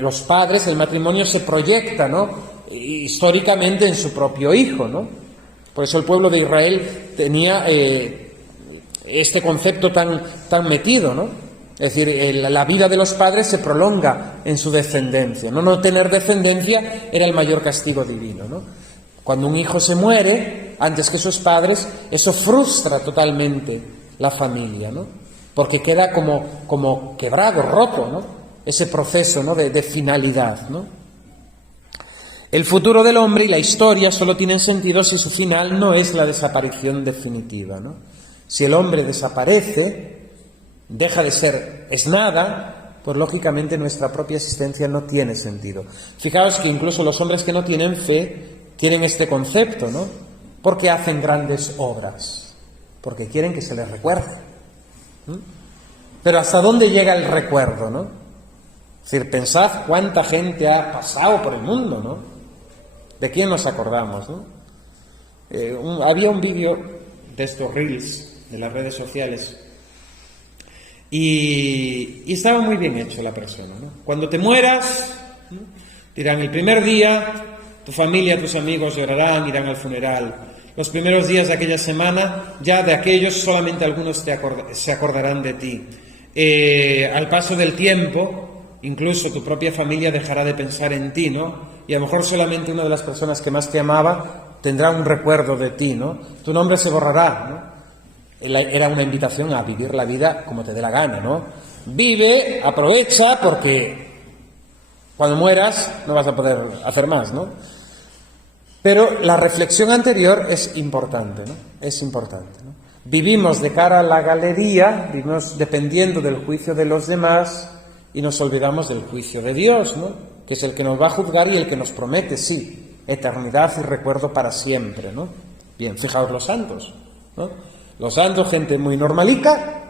los padres, el matrimonio se proyecta, ¿no? Históricamente en su propio hijo, ¿no? Por eso el pueblo de Israel tenía este concepto tan metido, ¿no? Es decir, la vida de los padres se prolonga en su descendencia. No tener descendencia era el mayor castigo divino, ¿no? Cuando un hijo se muere antes que sus padres, eso frustra totalmente la familia, ¿no? Porque queda como quebrado, roto, ¿no? Ese proceso, ¿no? de finalidad, ¿no? El futuro del hombre y la historia solo tienen sentido si su final no es la desaparición definitiva, ¿no? Si el hombre desaparece, deja de ser, es nada, pues lógicamente nuestra propia existencia no tiene sentido. Fijaos que incluso los hombres que no tienen fe tienen este concepto, ¿no? Porque hacen grandes obras, porque quieren que se les recuerde. Pero ¿hasta dónde llega el recuerdo, no? Es decir, pensad cuánta gente ha pasado por el mundo, ¿no? ¿De quién nos acordamos, no? Había un vídeo de estos reels de las redes sociales y estaba muy bien hecho la persona, ¿no? Cuando te mueras, ¿no? Dirán, el primer día tu familia, tus amigos llorarán, irán al funeral. Los primeros días de aquella semana, ya de aquellos solamente algunos se acordarán de ti. Al paso del tiempo, incluso tu propia familia dejará de pensar en ti, ¿no? Y a lo mejor solamente una de las personas que más te amaba tendrá un recuerdo de ti, ¿no? Tu nombre se borrará, ¿no? Era una invitación a vivir la vida como te dé la gana, ¿no? Vive, aprovecha, porque cuando mueras no vas a poder hacer más, ¿no? Pero la reflexión anterior es importante, ¿no? Es importante, ¿no? Vivimos de cara a la galería, vivimos dependiendo del juicio de los demás y nos olvidamos del juicio de Dios, ¿no? Que es el que nos va a juzgar y el que nos promete, sí, eternidad y recuerdo para siempre, ¿no? Bien, fijaos los santos, ¿no? Los santos, gente muy normalica,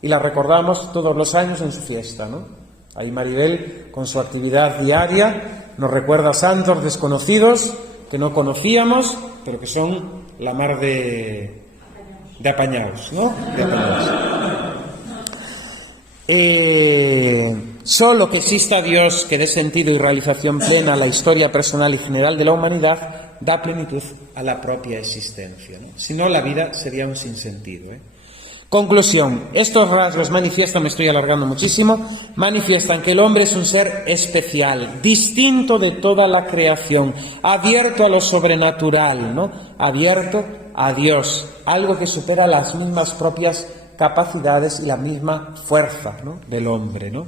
y la recordamos todos los años en su fiesta, ¿no? Ahí Maribel, con su actividad diaria, nos recuerda a santos desconocidos que no conocíamos, pero que son la mar de apañados, ¿no? De apañados. Solo que exista Dios que dé sentido y realización plena a la historia personal y general de la humanidad da plenitud a la propia existencia, ¿no? Si no, la vida sería un sinsentido, ¿eh? Conclusión. Estos rasgos manifiestan, me estoy alargando muchísimo, manifiestan que el hombre es un ser especial, distinto de toda la creación, abierto a lo sobrenatural, ¿no? Abierto a Dios, algo que supera las mismas propias capacidades y la misma fuerza, ¿no? Del hombre, ¿no?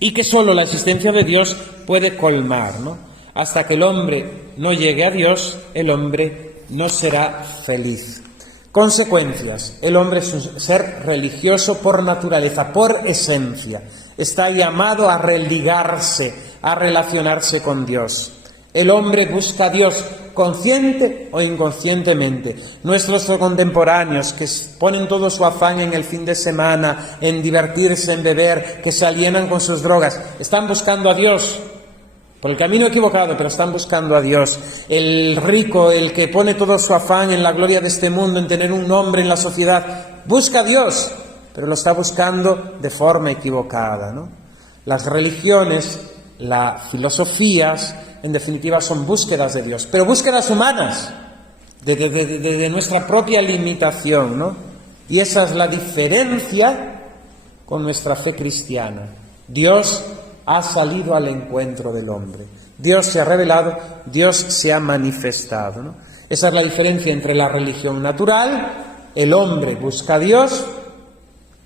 Y que solo la existencia de Dios puede colmar, ¿no? Hasta que el hombre no llegue a Dios, el hombre no será feliz. Consecuencias. El hombre es un ser religioso por naturaleza, por esencia. Está llamado a religarse, a relacionarse con Dios. El hombre busca a Dios consciente o inconscientemente. Nuestros contemporáneos que ponen todo su afán en el fin de semana, en divertirse, en beber, que se alienan con sus drogas, están buscando a Dios por el camino equivocado, pero están buscando a Dios. El rico, el que pone todo su afán en la gloria de este mundo, en tener un nombre en la sociedad, busca a Dios, pero lo está buscando de forma equivocada, ¿no? Las religiones, las filosofías, en definitiva, son búsquedas de Dios, pero búsquedas humanas, de nuestra propia limitación, ¿no? Y esa es la diferencia con nuestra fe cristiana. Dios ha salido al encuentro del hombre. Dios se ha revelado, Dios se ha manifestado, ¿no? Esa es la diferencia entre la religión natural, el hombre busca a Dios,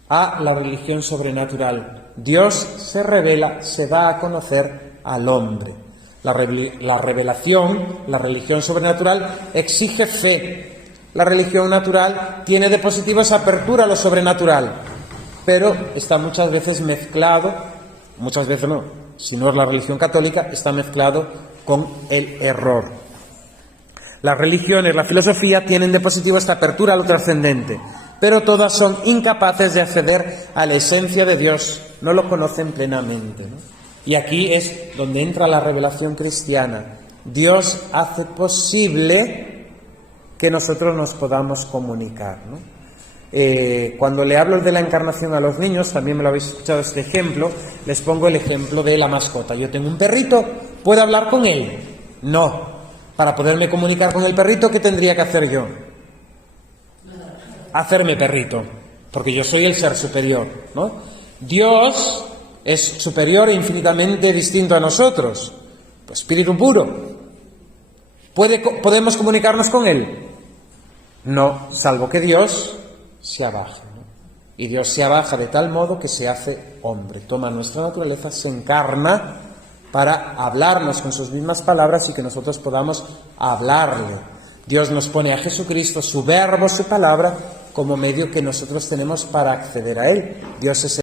a la religión sobrenatural. Dios se revela, se da a conocer al hombre. La revelación, la religión sobrenatural, exige fe. La religión natural tiene de positivo esa apertura a lo sobrenatural, pero está muchas veces mezclado, muchas veces no, si no es la religión católica, está mezclado con el error. Las religiones, la filosofía tienen de positivo esta apertura a lo trascendente, pero todas son incapaces de acceder a la esencia de Dios, no lo conocen plenamente, ¿no? Y aquí es donde entra la revelación cristiana. Dios hace posible que nosotros nos podamos comunicar, ¿no? Cuando le hablo de la encarnación a los niños, también me lo habéis escuchado este ejemplo, les pongo el ejemplo de la mascota. Yo tengo un perrito, ¿puedo hablar con él? No. Para poderme comunicar con el perrito, ¿qué tendría que hacer yo? hacerme perrito, porque yo soy el ser superior, ¿no? Dios es superior e infinitamente distinto a nosotros, pues espíritu puro. ¿Podemos comunicarnos con Él? No, salvo que Dios se abaje, ¿no? Y Dios se abaja de tal modo que se hace hombre, toma nuestra naturaleza, se encarna para hablarnos con sus mismas palabras y que nosotros podamos hablarle. Dios nos pone a Jesucristo, su verbo, su palabra, como medio que nosotros tenemos para acceder a Él. Dios es